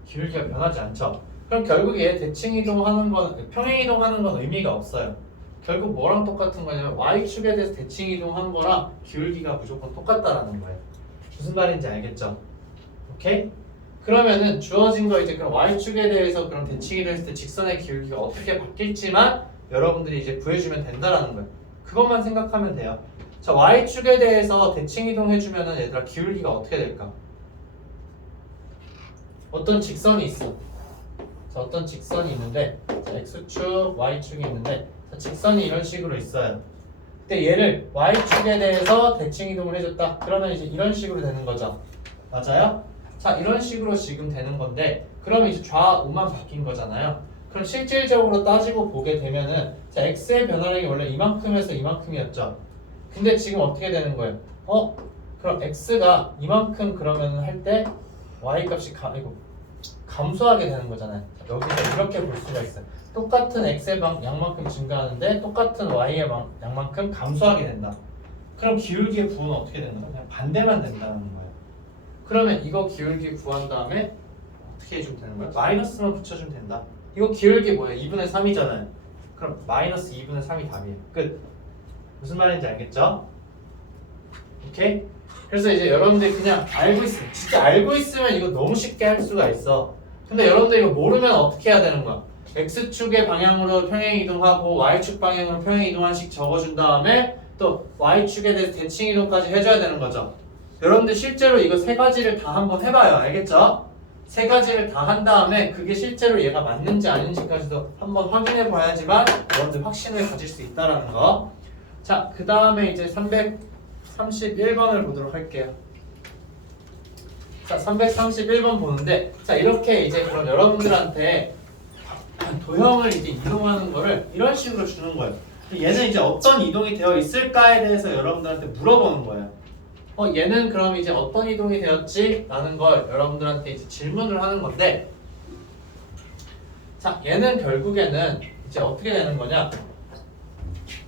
기울기가 변하지 않죠. 그럼 결국 얘 대칭 이동하는 건 평행 이동하는 건 의미가 없어요. 결국 뭐랑 똑같은 거냐면 y축에 대해서 대칭 이동한 거랑 기울기가 무조건 똑같다라는 거예요. 무슨 말인지 알겠죠? 오케이? 그러면은 주어진 거 이제 그럼 y축에 대해서 그럼 대칭이 됐을 때 직선의 기울기가 어떻게 바뀔지만 여러분들이 이제 구해주면 된다라는 거예요. 그것만 생각하면 돼요. 자, y축에 대해서 대칭 이동해주면은 얘들아 기울기가 어떻게 될까? 어떤 직선이 있어. 자, 어떤 직선이 있는데 자, x축, y축이 있는데 자, 직선이 이런 식으로 있어요. 근데 얘를 y축에 대해서 대칭 이동을 해줬다. 그러면 이제 이런 식으로 되는 거죠. 맞아요? 자, 이런 식으로 지금 되는 건데 그러면 이제 좌우만 바뀐 거잖아요. 그럼 실질적으로 따지고 보게 되면은 자, x의 변화량이 원래 이만큼에서 이만큼이었죠. 근데 지금 어떻게 되는 거예요? 그럼 x가 이만큼 그러면 할 때 y 값이 감소하게 되는 거잖아요. 여기서 이렇게 볼 수가 있어요. 똑같은 x의 양만큼 증가하는데 똑같은 y의 양만큼 감소하게 된다. 그럼 기울기의 부호는 어떻게 되는 거예요? 그냥 반대만 된다는 거예요. 그러면 이거 기울기 구한 다음에 어떻게 해주면 되는 거예요? 마이너스만 붙여주면 된다. 이거 기울기 뭐예요? 2분의 3이잖아요. 그럼 마이너스 2분의 3이 답이에요. 끝. 무슨 말인지 알겠죠? 오케이? 그래서 이제 여러분들이 그냥 알고 있으면 진짜 알고 있으면 이거 너무 쉽게 할 수가 있어. 근데 여러분들 이거 모르면 어떻게 해야 되는 거야? x축의 방향으로 평행 이동하고 y축 방향으로 평행 이동한식 적어준 다음에 또 y축에 대해서 대칭 이동까지 해줘야 되는 거죠. 여러분들 실제로 이거 세 가지를 다 한번 해봐요. 알겠죠? 세 가지를 다 한 다음에 그게 실제로 얘가 맞는지 아닌지까지도 한번 확인해 봐야지만 여러분들 확신을 가질 수 있다는 거. 자, 그 다음에 이제 331번을 보도록 할게요. 자, 331번 보는데 자, 이렇게 이제 그럼 여러분들한테 도형을 이제 이동하는 거를 이런 식으로 주는 거예요. 얘는 이제 어떤 이동이 되어 있을까에 대해서 여러분들한테 물어보는 거예요. 얘는 그럼 이제 어떤 이동이 되었지? 라는 걸 여러분들한테 이제 질문을 하는 건데 자, 얘는 결국에는 이제 어떻게 되는 거냐?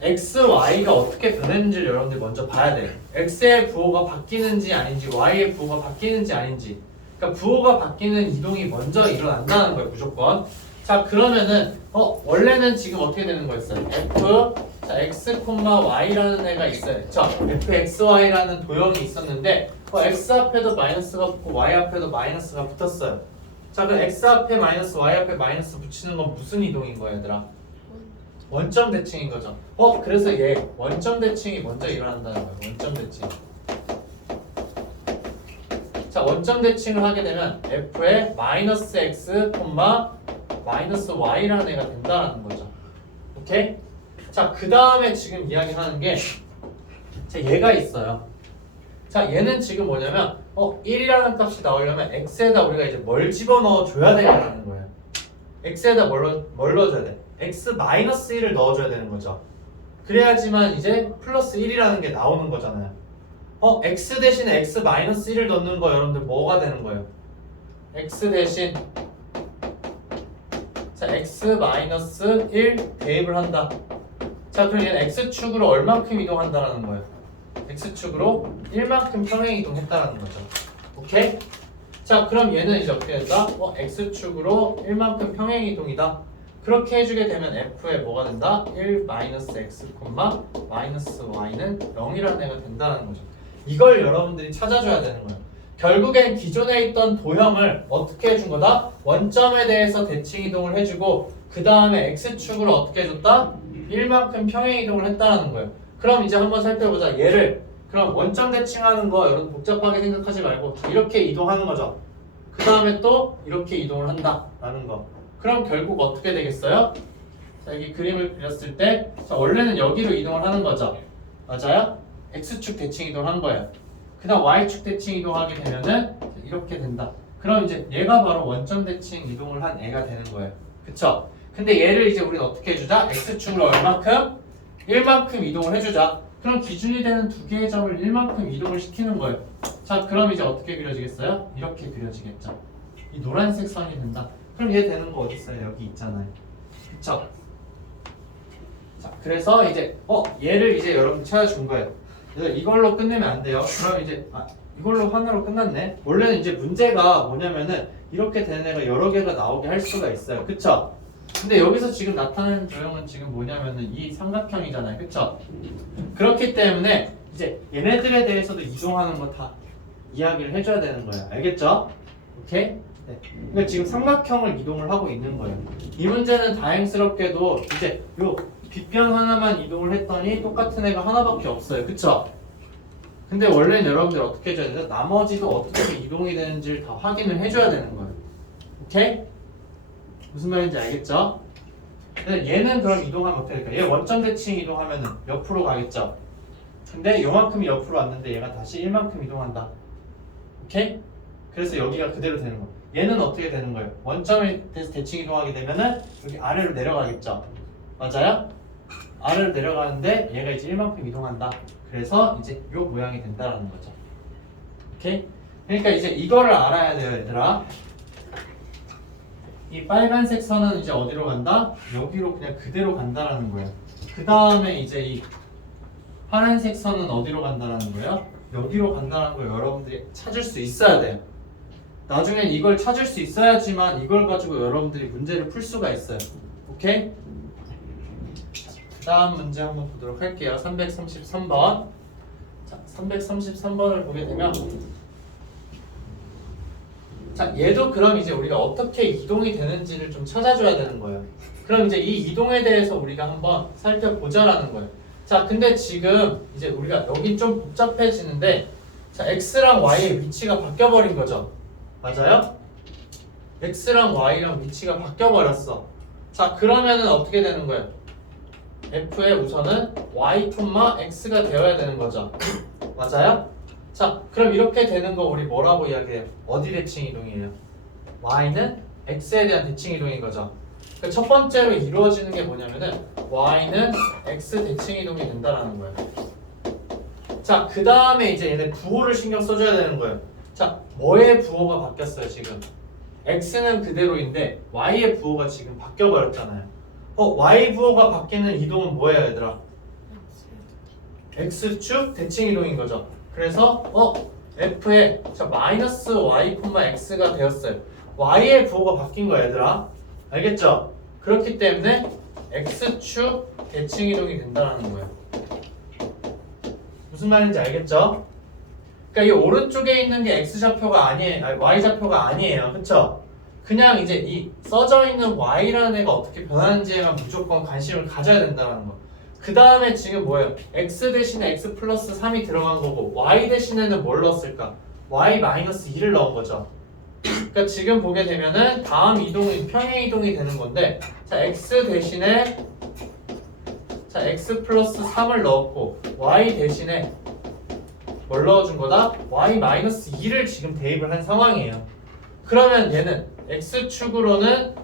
x, y가 어떻게 변했는지를 여러분들이 먼저 봐야 돼요. x의 부호가 바뀌는지 아닌지 y의 부호가 바뀌는지 아닌지 그러니까 부호가 바뀌는 이동이 먼저 일어난다는 거예요. 무조건. 자, 그러면은 원래는 지금 어떻게 되는 거였어요? f 자, x, y라는 애가 있어요. 그쵸? fxy라는 도형이 있었는데 x 앞에도 마이너스가 붙고 y 앞에도 마이너스가 붙었어요. 자, 그럼 x 앞에 마이너스, y 앞에 마이너스 붙이는 건 무슨 이동인 거예요, 얘들아? 원점 대칭인 거죠. 그래서 얘 원점 대칭이 먼저 일어난다는 거예요. 원점 대칭. 자, 원점 대칭을 하게 되면 f의 마이너스 x, 마이너스 y라는 애가 된다는 거죠. 오케이? 자, 그 다음에 지금 이야기하는 게 자, 얘가 있어요. 자, 얘는 지금 뭐냐면 1이라는 값이 나오려면 x에다 우리가 이제 뭘 집어넣어 줘야 되냐는 거예요. x에다 뭘 넣어줘야 돼? x 마이너스 1을 넣어줘야 되는 거죠. 그래야지만 이제 플러스 1이라는 게 나오는 거잖아요. x 대신에 x 마이너스 1을 넣는 거 여러분들 뭐가 되는 거예요? x 대신 자, x 마이너스 1 대입을 한다. 자, 그럼 얘는 x축으로 얼만큼 이동한다라는 거예요? x축으로 1만큼 평행 이동했다라는 거죠. 오케이? 자, 그럼 얘는 이제 어떻게 된다? x축으로 1만큼 평행 이동이다. 그렇게 해주게 되면 f에 뭐가 된다? 1 마이너스 x, 마이너스 y는 0이라는 애가 된다는 거죠. 이걸 여러분들이 찾아줘야 되는 거예요. 결국엔 기존에 있던 도형을 어떻게 해준 거다? 원점에 대해서 대칭 이동을 해주고 그 다음에 x축으로 어떻게 해줬다? 1만큼 평행 이동을 했다는 거예요. 그럼 이제 한번 살펴보자. 얘를 그럼 원점 대칭하는 거 여러분 복잡하게 생각하지 말고 이렇게 이동하는 거죠. 그 다음에 또 이렇게 이동을 한다라는 거. 그럼 결국 어떻게 되겠어요? 자, 여기 그림을 그렸을 때 자, 원래는 여기로 이동을 하는 거죠. 맞아요? x축 대칭 이동을 한 거예요. 그 다음 y축 대칭 이동하게 되면은 이렇게 된다. 그럼 이제 얘가 바로 원점 대칭 이동을 한 애가 되는 거예요. 그쵸? 근데 얘를 이제 우리는 어떻게 해주자? x축으로 얼만큼? 1만큼 이동을 해주자. 그럼 기준이 되는 두 개의 점을 1만큼 이동을 시키는 거예요. 자, 그럼 이제 어떻게 그려지겠어요? 이렇게 그려지겠죠. 이 노란색 선이 된다. 그럼 얘 되는 거 어디 있어요? 여기 있잖아요. 그쵸? 자, 그래서 이제 얘를 이제 여러분 찾아준 거예요. 그래서 이걸로 끝내면 안 돼요. 그럼 이제 이걸로 하나로 끝났네. 원래는 이제 문제가 뭐냐면은 이렇게 되는 애가 여러 개가 나오게 할 수가 있어요. 그쵸? 근데 여기서 지금 나타나는 도형은 지금 뭐냐면은 이 삼각형이잖아요. 그쵸? 그렇기 때문에 이제 얘네들에 대해서도 이동하는 거 다 이야기를 해줘야 되는 거예요. 알겠죠? 오케이? 네. 그러니까 지금 삼각형을 이동을 하고 있는 거예요. 이 문제는 다행스럽게도 이제 요 빗변 하나만 이동을 했더니 똑같은 애가 하나밖에 없어요. 그쵸? 근데 원래는 여러분들 어떻게 해줘야 되죠? 나머지도 어떻게 이동이 되는지를 다 확인을 해줘야 되는 거예요. 오케이? 무슨 말인지 알겠죠? 근데 얘는 그럼 이동하면 어떻게 될까? 얘 원점 대칭 이동하면은 옆으로 가겠죠? 근데 요만큼이 옆으로 왔는데 얘가 다시 1만큼 이동한다. 오케이? 그래서 여기가 그대로 되는 거. 얘는 어떻게 되는 거예요? 원점에 대해서 대칭 이동하게 되면은 여기 아래로 내려가겠죠? 맞아요? 아래로 내려가는데 얘가 이제 1만큼 이동한다. 그래서 이제 요 모양이 된다라는 거죠. 오케이? 그러니까 이제 이거를 알아야 돼요, 얘들아. 이 빨간색 선은 이제 어디로 간다? 여기로 그냥 그대로 간다라는 거예요. 그 다음에 이제 이 파란색 선은 어디로 간다라는 거예요? 여기로 간다는 걸 여러분들이 찾을 수 있어야 돼요. 나중엔 이걸 찾을 수 있어야지만 이걸 가지고 여러분들이 문제를 풀 수가 있어요. 오케이? 다음 문제 한번 보도록 할게요. 333번. 자, 333번을 보게 되면 자, 얘도 그럼 이제 우리가 어떻게 이동이 되는지를 좀 찾아줘야 되는 거예요. 그럼 이제 이 이동에 대해서 우리가 한번 살펴보자라는 거예요. 자, 근데 지금 이제 우리가 여기 좀 복잡해지는데 자, x랑 y의 위치가 바뀌어버린 거죠. 맞아요? x랑 y랑 위치가 바뀌어버렸어. 자, 그러면은 어떻게 되는 거예요? f의 우선은 y, x가 되어야 되는 거죠. 맞아요? 자, 그럼 이렇게 되는 거 우리 뭐라고 이야기해요? 어디 대칭 이동이에요? y는 x에 대한 대칭 이동인 거죠. 그러니까 첫 번째로 이루어지는 게 뭐냐면은 y는 x 대칭 이동이 된다라는 거예요. 자, 그 다음에 이제 얘네 부호를 신경 써줘야 되는 거예요. 자, 뭐의 부호가 바뀌었어요 지금? x는 그대로인데 y의 부호가 지금 바뀌어버렸잖아요. y 부호가 바뀌는 이동은 뭐예요, 얘들아? x축 대칭 이동인 거죠. 그래서 f에 자 마이너스 y, x가 되었어요. y의 부호가 바뀐 거야, 얘들아. 알겠죠? 그렇기 때문에 x축 대칭 이동이 된다는 거예요. 무슨 말인지 알겠죠? 그러니까 이 오른쪽에 있는 게 x 좌표가 아니에요, 아니, y 좌표가 아니에요, 그렇죠? 그냥 이제 이 써져 있는 y라는 애가 어떻게 변하는지에만 무조건 관심을 가져야 된다는 거. 그 다음에 지금 뭐예요? x 대신에 x 플러스 3이 들어간 거고 y 대신에는 뭘 넣었을까? y 마이너스 2를 넣은 거죠. 그러니까 지금 보게 되면은 다음 이동이 평행 이동이 되는 건데 자 x 대신에 자 x 플러스 3을 넣었고 y 대신에 뭘 넣어준 거다? y 마이너스 2를 지금 대입을 한 상황이에요. 그러면 얘는 x축으로는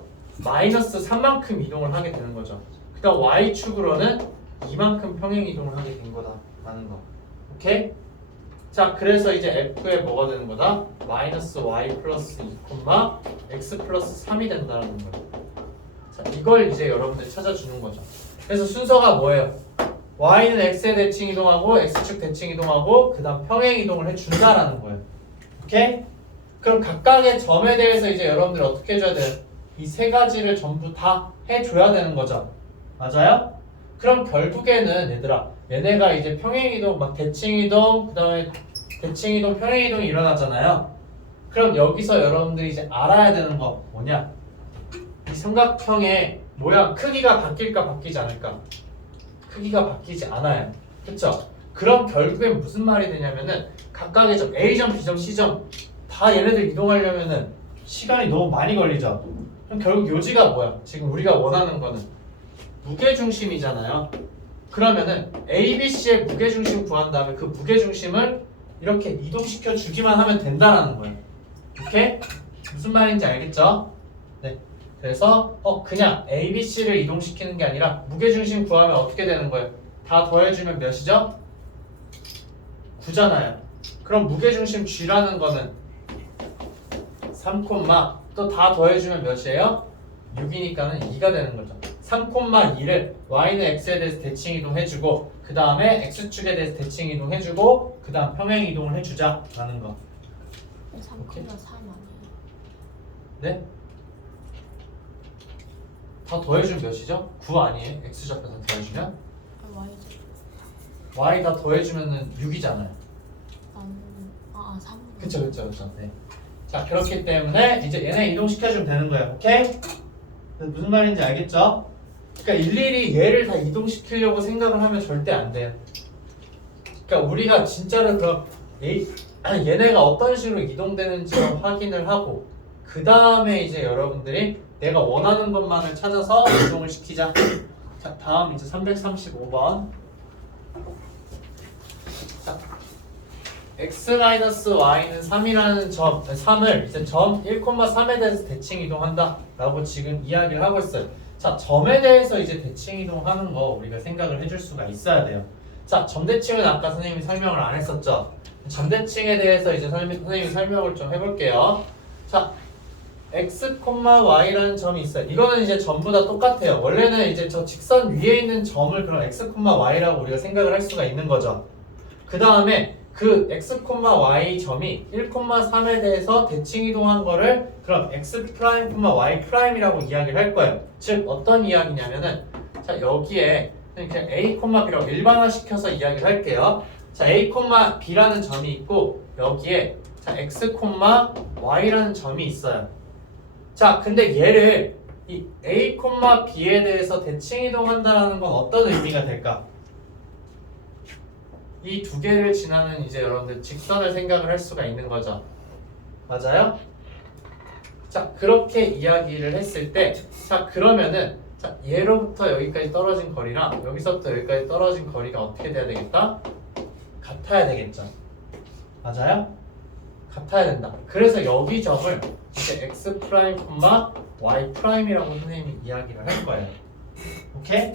마이너스 3만큼 이동을 하게 되는 거죠. 그 다음 y축으로는 이만큼 평행 이동을 하게 된 거다라는 거. 오케이? 자, 그래서 이제 f에 뭐가 되는 거다? 마이너스 y 플러스 2, x 플러스 3이 된다는 거예요. 자, 이걸 이제 여러분들 찾아주는 거죠. 그래서 순서가 뭐예요? y는 x에 대칭 이동하고 x축 대칭 이동하고 그 다음 평행 이동을 해준다라는 거예요. 오케이? 그럼 각각의 점에 대해서 이제 여러분들 어떻게 해줘야 돼요? 이 세 가지를 전부 다 해줘야 되는 거죠. 맞아요? 그럼 결국에는 얘들아 얘네가 이제 평행이동 막 대칭이동 그 다음에 대칭이동 평행이동이 일어나잖아요. 그럼 여기서 여러분들이 이제 알아야 되는 거 뭐냐? 이 삼각형의 모양 크기가 바뀔까 바뀌지 않을까? 크기가 바뀌지 않아요. 그쵸? 그럼 결국엔 무슨 말이 되냐면은 각각의 점 A점, B점, C점 다 얘네들 이동하려면은 시간이 너무 많이 걸리죠. 그럼 결국 요지가 뭐야? 지금 우리가 원하는 거는 무게중심이잖아요. 그러면은 A, B, C의 무게중심 구한 다음에 그 무게중심을 이렇게 이동시켜 주기만 하면 된다는 거예요. 오케이? 무슨 말인지 알겠죠? 네. 그래서 그냥 A, B, C를 이동시키는 게 아니라 무게중심 구하면 어떻게 되는 거예요? 다 더해주면 몇이죠? 9잖아요. 그럼 무게중심 G라는 거는 3, 또 다 더해주면 몇이에요? 6이니까는 2가 되는 거죠. 3,2를 y는 x에 대해서 대칭 이동해주고 그 다음에 x축에 대해서 대칭 이동해주고 그 다음 평행 이동을 해주자라는 거. 3,3 아니에요? 네? 다 더해주면 몇이죠? 9 아니에요? x좌표에서 더해주면? 아, Y죠. y 다 더해주면은 6이잖아요. 3. 그쵸. 네. 자, 그렇기 때문에 이제 얘네 이동시켜주면 되는 거예요. 오케이? 무슨 말인지 알겠죠? 그러니까 일일이 얘를 다 이동시키려고 생각을 하면 절대 안 돼요. 그러니까 우리가 진짜로 그럼 얘네가 어떤 식으로 이동되는지 확인을 하고 그 다음에 이제 여러분들이 내가 원하는 것만을 찾아서 이동을 시키자. 자, 다음 이제 335번. 자, x-y는 3이라는 점, 3을 이제 점 1,3에 대해서 대칭 이동한다 라고 지금 이야기를 하고 있어요. 자, 점에 대해서 이제 대칭 이동하는 거 우리가 생각을 해줄 수가 있어야 돼요. 자, 점 대칭은 아까 선생님이 설명을 안 했었죠. 점 대칭에 대해서 이제 선생님이 설명을 좀 해볼게요. 자, x, y라는 점이 있어요. 이거는 이제 전부 다 똑같아요. 원래는 이제 저 직선 위에 있는 점을 그럼 x, y라고 우리가 생각을 할 수가 있는 거죠. 그 다음에 그 x, y 점이 1,3에 대해서 대칭 이동한 거를 그럼 x', y'이라고 이야기를 할 거예요. 즉 어떤 이야기냐면은 자 여기에 그냥 a, b라고 일반화시켜서 이야기를 할게요. 자 a, b라는 점이 있고 여기에 자 x, y라는 점이 있어요. 자 근데 얘를 이 a, b에 대해서 대칭 이동한다라는 건 어떤 의미가 될까? 이 두 개를 지나는 이제 여러분들 직선을 생각을 할 수가 있는 거죠. 맞아요? 자 그렇게 이야기를 했을 때 자 그러면은 자 얘로부터 여기까지 떨어진 거리랑 여기서부터 여기까지 떨어진 거리가 어떻게 돼야 되겠다? 같아야 되겠죠. 맞아요? 같아야 된다. 그래서 여기 점을 이제 x', y'이라고 선생님이 이야기를 할 거예요. 오케이?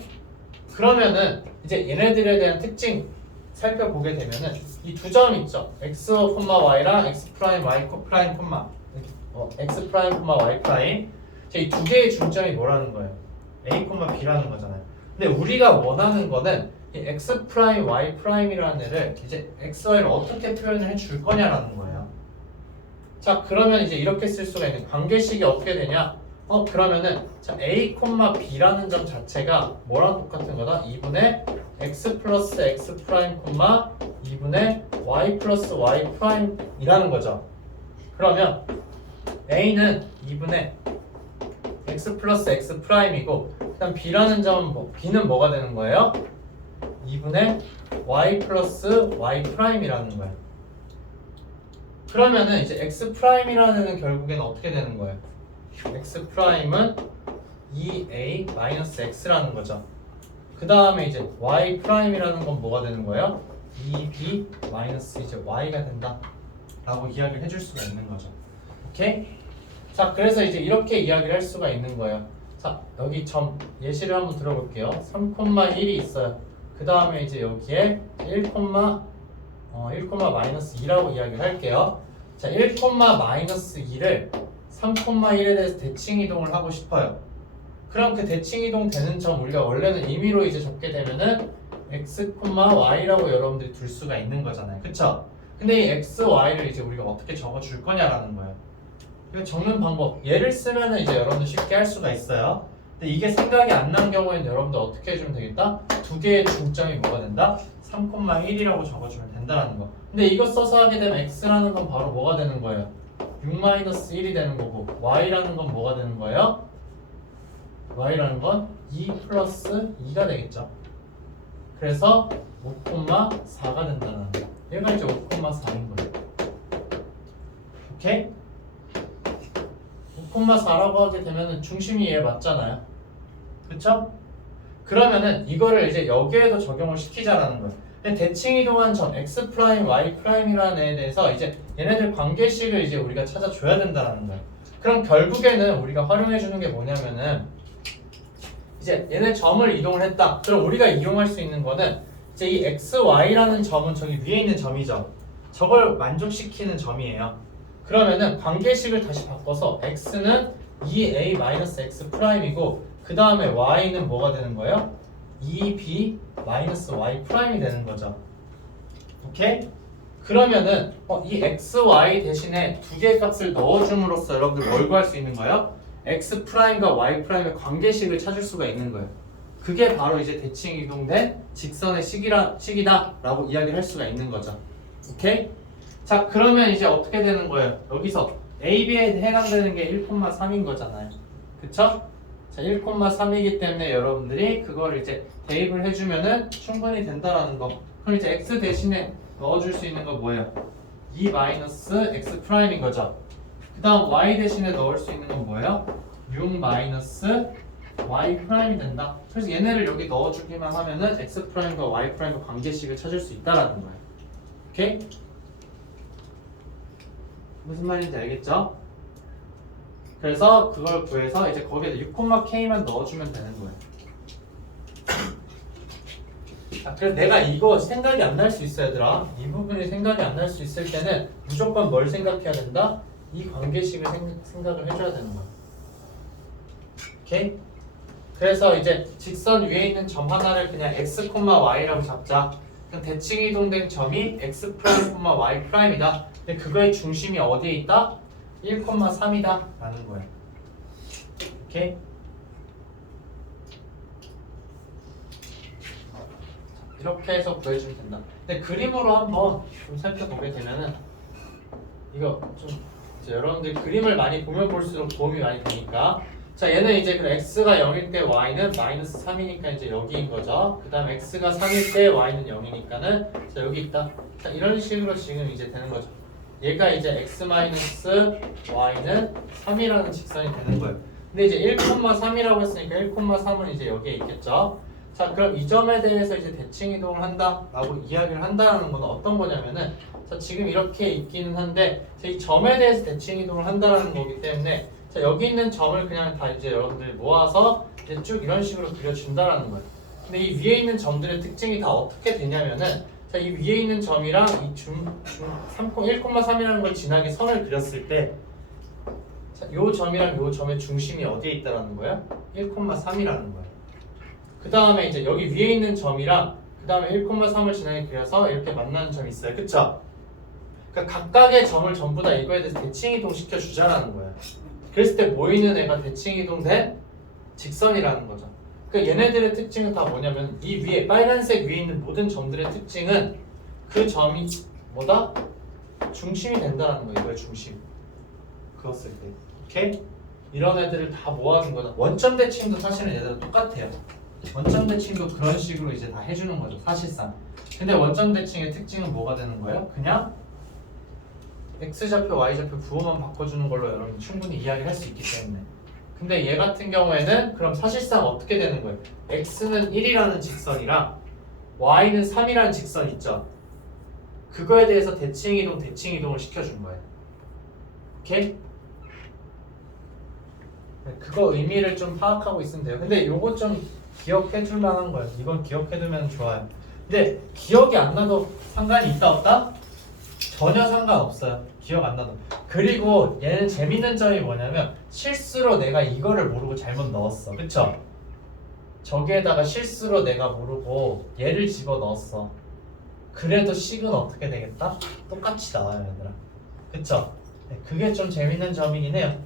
그러면은 이제 얘네들에 대한 특징 살펴보게 되면은 이 두 점 있죠. x, y랑 x', y', x', y'. 이 두 개의 중점이 뭐라는 거예요? a, b라는 거잖아요. 근데 우리가 원하는 거는 이 x', y'이라는 애를 이제 x, y를 어떻게 표현을 해줄 거냐라는 거예요. 자 그러면 이제 이렇게 쓸 수가 있는 관계식이 어떻게 되냐? 그러면은 자 a, b라는 점 자체가 뭐랑 똑같은 거다? 2분의 x 플러스 x 프라임, 2분의 y 플러스 y 프라임이라는 거죠. 그러면 a는 2분의 x 플러스 x 프라임이고 그다음 b라는 점은 b는 뭐가 되는 거예요? 2분의 y 플러스 y 프라임이라는 거예요. 그러면은 이제 x 프라임이라는 애는 결국에는 어떻게 되는 거예요? x 프라임은 2a 마이너스 x라는 거죠. 그 다음에 이제 y 프라임이라는 건 뭐가 되는 거예요? 2b 마이너스 이제 y가 된다 라고 이야기를 해줄 수가 있는 거죠. 오케이? 자 그래서 이제 이렇게 이야기를 할 수가 있는 거예요. 자 여기 점 예시를 한번 들어볼게요. 3,1이 있어요. 그 다음에 이제 여기에 1, 마이너스 2라고 이야기를 할게요. 자 1, 마이너스 2를 3,1에 대해서 대칭 이동을 하고 싶어요. 그럼 그 대칭 이동 되는 점 우리가 원래는 임의로 이제 적게 되면은 x, y라고 여러분들이 둘 수가 있는 거잖아요. 그쵸? 근데 이 x, y를 이제 우리가 어떻게 적어줄 거냐라는 거예요. 이거 적는 방법 얘를 쓰면은 이제 여러분들 쉽게 할 수가 있어요. 근데 이게 생각이 안 난 경우에는 여러분들 어떻게 해주면 되겠다? 두 개의 중점이 뭐가 된다? 3,1이라고 적어주면 된다는 거. 근데 이거 써서 하게 되면 x라는 건 바로 뭐가 되는 거예요? 6-1이 되는 거고 y라는 건 뭐가 되는 거예요? y라는 건 2 플러스 2가 되겠죠. 그래서 5,4가 된다는 거. 얘가 이제 5,4인 거예요. 오케이? 5,4라고 하게 되면은 중심이 얘 맞잖아요. 그쵸? 그러면은 이거를 이제 여기에도 적용을 시키자라는 거예요. 근데 대칭 이동한 점 x 프라임, y 프라임이라는 애에 대해서 이제 얘네들 관계식을 이제 우리가 찾아줘야 된다는 거예요. 그럼 결국에는 우리가 활용해 주는 게 뭐냐면은 이제 얘네 점을 이동을 했다. 그럼 우리가 이용할 수 있는 거는 이제 이 x, y라는 점은 저기 위에 있는 점이죠. 저걸 만족시키는 점이에요. 그러면은 관계식을 다시 바꿔서 x는 2a-x 프라임이고 그 다음에 y는 뭐가 되는 거예요? 2b 마이너스 y 프라임이 되는 거죠. 오케이? 그러면은 이 x, y 대신에 두 개의 값을 넣어줌으로써 여러분들 뭘 구할 수 있는 거예요? x 프라임과 y 프라임의 관계식을 찾을 수가 있는 거예요. 그게 바로 이제 대칭 이동된 직선의 식이다라고 이야기를 할 수가 있는 거죠. 오케이? 자 그러면 이제 어떻게 되는 거예요? 여기서 a, b에 해당되는 게 1,3인 거잖아요. 그쵸? 자 1,3이기 때문에 여러분들이 그걸 이제 대입을 해주면은 충분히 된다라는 거. 그럼 이제 x 대신에 넣어줄 수 있는 거 뭐예요? 2 마이너스 x 프라임인 거죠. 그 다음 y 대신에 넣을 수 있는 건 뭐예요? 6 마이너스 y 프라임이 된다. 그래서 얘네를 여기 넣어주기만 하면은 x 프라임과 y 프라임의 관계식을 찾을 수 있다라는 거야. 오케이? 무슨 말인지 알겠죠? 그래서 그걸 구해서 이제 거기에 6,k만 넣어주면 되는 거예요. 그래서 내가 이거 생각이 안 날 수 있어 얘들아. 이 부분이 생각이 안 날 수 있을 때는 무조건 뭘 생각해야 된다? 이 관계식을 생각을 해줘야 되는 거야. 오케이? 그래서 이제 직선 위에 있는 점 하나를 그냥 x, y라고 잡자. 그럼 대칭 이동된 점이 x 프라임, y 프라임이다. 근데 그거의 중심이 어디에 있다? 1,3이다 라는 거야. 오케이? 이렇게 해서 구해주면 된다. 근데 그림으로 한번 좀 살펴보게 되면은 이거 좀 이제 여러분들 그림을 많이 보면 볼수록 도움이 많이 되니까. 자, 얘는 이제 그 x가 0일 때 y는 마이너스 3이니까 이제 여기인 거죠. 그 다음 x가 3일 때 y는 0이니까는 자, 여기 있다. 자, 이런 식으로 지금 이제 되는 거죠. 얘가 이제 x 마이너스 y는 3이라는 직선이 되는 거예요. 근데 이제 1,3이라고 했으니까 1,3은 이제 여기에 있겠죠. 자, 그럼 이 점에 대해서 이제 대칭 이동을 한다라고 이야기를 한다는 건 어떤 거냐면은 자, 지금 이렇게 있기는 한데 자, 이 점에 대해서 대칭 이동을 한다는 거기 때문에 자, 여기 있는 점을 그냥 다 이제 여러분들이 모아서 이제 쭉 이런 식으로 그려준다라는 거예요. 근데 이 위에 있는 점들의 특징이 다 어떻게 되냐면은 자, 이 위에 있는 점이랑 이 1,3이라는 걸 지나게 선을 그렸을 때 자, 요 점이랑 요 점의 중심이 어디에 있다라는 거예요? 1,3이라는 거예요. 그 다음에 이제 여기 위에 있는 점이랑 그 다음에 1,3을 지나게 그려서 이렇게 만나는 점이 있어요. 그쵸? 그러니까 각각의 점을 전부 다 이거에 대해서 대칭 이동시켜 주자라는 거예요. 그랬을 때 모이는 애가 대칭 이동된 직선이라는 거죠. 그러니까 얘네들의 특징은 다 뭐냐면 이 위에 빨간색 위에 있는 모든 점들의 특징은 그 점이 뭐다? 중심이 된다는 거예요. 이거의 중심. 그었을 때. 오케이? 이런 애들을 다 모아준 거다. 원점 대칭도 사실은 얘들은 똑같아요. 원점 대칭도 그런 식으로 이제 다 해주는 거죠. 사실상. 근데 원점 대칭의 특징은 뭐가 되는 거예요? 그냥 x좌표, y좌표 부호만 바꿔주는 걸로 여러분 충분히 이야기를 할 수 있기 때문에. 근데 얘 같은 경우에는 그럼 사실상 어떻게 되는 거예요? x는 1이라는 직선이랑 y는 3이라는 직선 있죠? 그거에 대해서 대칭 이동을 시켜준 거예요. 오케이? 그거 의미를 좀 파악하고 있으면 돼요. 근데 요거 좀 기억해줄 만한 거예요. 이건 기억해두면 좋아요. 근데 기억이 안 나도 상관이 있다 없다? 전혀 상관없어요. 기억 안 나도. 그리고 얘는 재밌는 점이 뭐냐면 실수로 내가 이거를 모르고 잘못 넣었어. 그쵸? 저기에다가 실수로 내가 모르고 얘를 집어넣었어. 그래도 식은 어떻게 되겠다? 똑같이 나와요, 얘들아. 그쵸? 네, 그게 좀 재밌는 점이긴 해요.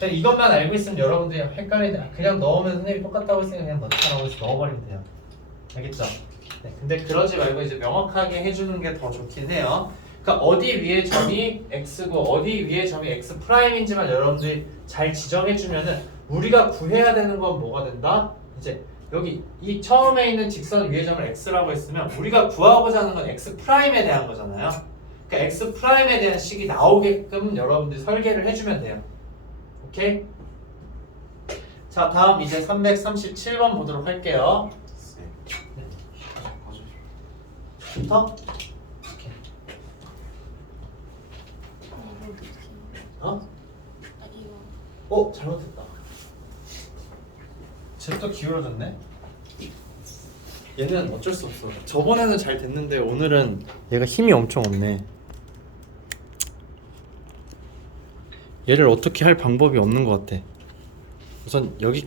이것만 알고 있으면 여러분들이 헷갈리는데 그냥 넣으면 선생님이 똑같다고 했으니까 그냥 넣자라고 해서 넣어버리면 돼요. 알겠죠? 네, 근데 그러지 말고 이제 명확하게 해주는 게 더 좋긴 해요. 그러니까 어디 위에 점이 x고 어디 위에 점이 x 프라임인지만 여러분들이 잘 지정해주면은 우리가 구해야 되는 건 뭐가 된다? 이제 여기 이 처음에 있는 직선 위의 점을 x라고 했으면 우리가 구하고자 하는 건 x 프라임에 대한 거잖아요. 그러니까 x 프라임에 대한 식이 나오게끔 여러분들이 설계를 해주면 돼요. 오케이? 자, 다음 이제 337번 보도록 할게요. 네. 부터? 오케이. 어? 이거. 잘못했다. 쟤 또 기울어졌네? 얘는 어쩔 수 없어. 저번에는 잘 됐는데 오늘은 얘가 힘이 엄청 없네. 얘를 어떻게 할 방법이 없는 것 같아. 우선 여기